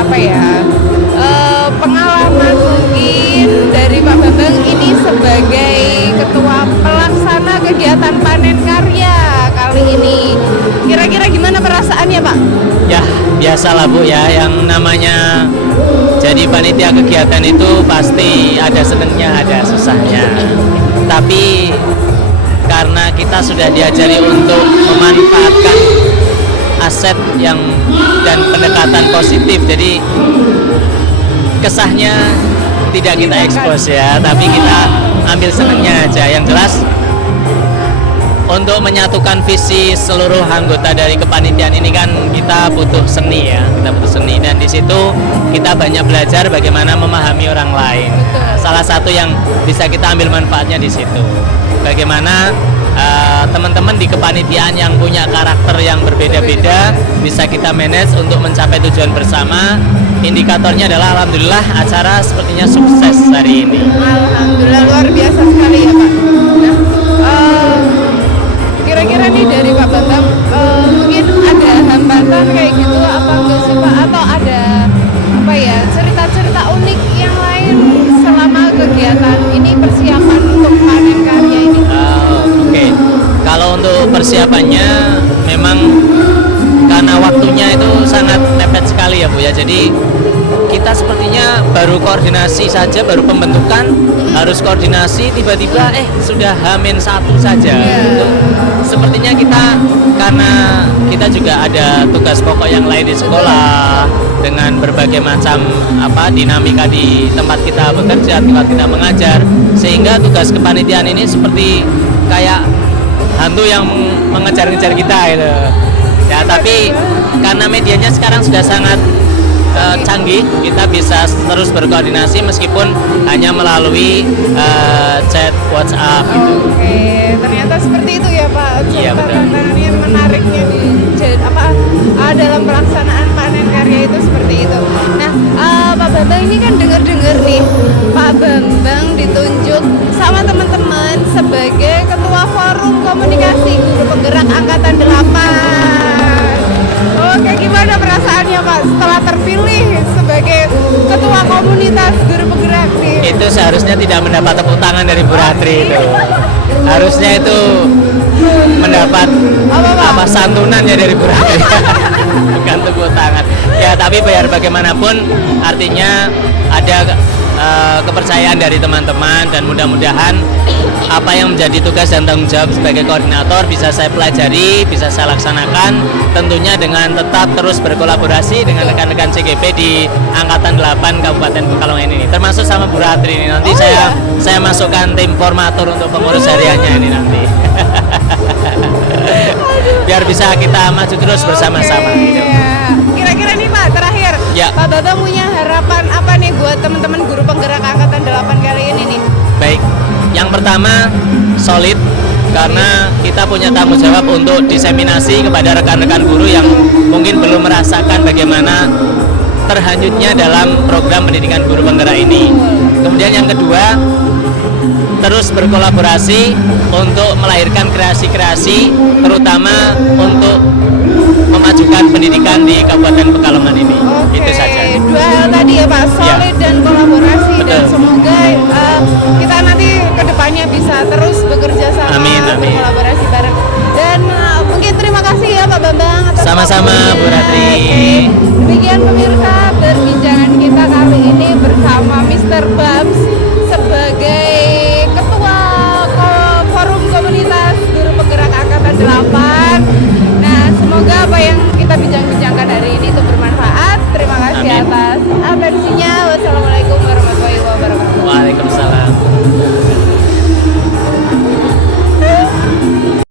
pengalaman mungkin dari Pak Bambang ini sebagai ketua pelaksana kegiatan panen karya kali ini. Kira-kira gimana perasaannya Pak? Ya, biasalah Bu ya, yang namanya jadi panitia kegiatan itu pasti ada senengnya, ada susahnya. Tapi karena kita sudah diajari untuk memanfaatkan aset dan pendekatan positif, jadi kesahnya tidak kita ekspos ya, tapi kita ambil senengnya aja. Yang jelas untuk menyatukan visi seluruh anggota dari kepanitiaan ini kan kita butuh seni ya, kita butuh seni, dan di situ kita banyak belajar bagaimana memahami orang lain. Salah satu yang bisa kita ambil manfaatnya di situ, bagaimana teman-teman di kepanitiaan yang punya karakter yang berbeda-beda bisa kita manage untuk mencapai tujuan bersama. Indikatornya adalah alhamdulillah acara sepertinya sukses hari ini. Alhamdulillah luar biasa sekali ya Pak. Nah, kira-kira nih dari Pak Bambang mungkin ada hambatan kayak gitu apa enggak sih Pak, atau ada cerita-cerita unik yang lain selama kegiatan ini, persiapan untuk panen karya ini? Oke. Kalau untuk persiapannya memang karena waktunya itu sangat mepet sekali ya Bu ya, jadi kita sepertinya baru koordinasi saja, baru pembentukan, harus koordinasi, tiba-tiba sudah H-1 saja. Sepertinya kita, karena kita juga ada tugas pokok yang lain di sekolah dengan berbagai macam dinamika di tempat kita bekerja, tempat kita mengajar, sehingga tugas kepanitiaan ini seperti kayak hantu yang mengejar-ngejar kita gitu. Ya, tapi karena medianya sekarang sudah sangat canggih, kita bisa terus berkoordinasi meskipun hanya melalui chat WhatsApp gitu. Oke, ternyata seperti itu ya Pak. Iya, betul. Tantangannya menariknya dalam pelaksanaan panen karya itu seperti itu. Nah, Pak Bambang ini kan dengar-dengar nih, Pak Bambang ditunjuk sama teman-teman sebagai ketua forum komunikasi guru penggerak angkatan 8. Oke, gimana perasaannya Pak setelah terpilih sebagai ketua komunitas guru penggerak nih? Itu seharusnya tidak mendapat tepuk tangan dari Bu Ratri itu. Harusnya itu mendapat santunannya dari Bu Ratri. Bukan tepuk tangan. Ya, tapi biar bagaimanapun artinya ada kepercayaan dari teman-teman, dan mudah-mudahan apa yang menjadi tugas dan tanggung jawab sebagai koordinator bisa saya pelajari, bisa saya laksanakan, tentunya dengan tetap terus berkolaborasi dengan rekan-rekan CGP di Angkatan 8 Kabupaten Pekalongan ini, termasuk sama Bu Ratri ini. Nanti saya masukkan tim formatur untuk pengurus hariannya ini nanti. Biar bisa kita maju terus bersama-sama gitu. Kira-kira nih Pak, terakhir Ya. Pak Bambang punya harapan apa nih buat teman-teman guru penggerak Angkatan 8 kali ini nih? Baik, yang pertama solid, karena kita punya tanggung jawab untuk diseminasi kepada rekan-rekan guru yang mungkin belum merasakan bagaimana terhanyutnya dalam program pendidikan guru penggerak ini. Kemudian yang kedua, terus berkolaborasi untuk melahirkan kreasi-kreasi, terutama untuk memajukan pendidikan di Kabupaten Pekalongan ini. Itu saja. Dua hal tadi ya Pak, solid dan kolaborasi. Betul. Dan semoga kita nanti kedepannya bisa terus bekerja sama, berkolaborasi bareng. Dan mungkin terima kasih ya Pak Bambang atas Sama-sama Bu Ratri. Demikian pemirsa perbincangan kita kali ini bersama Mr. Ba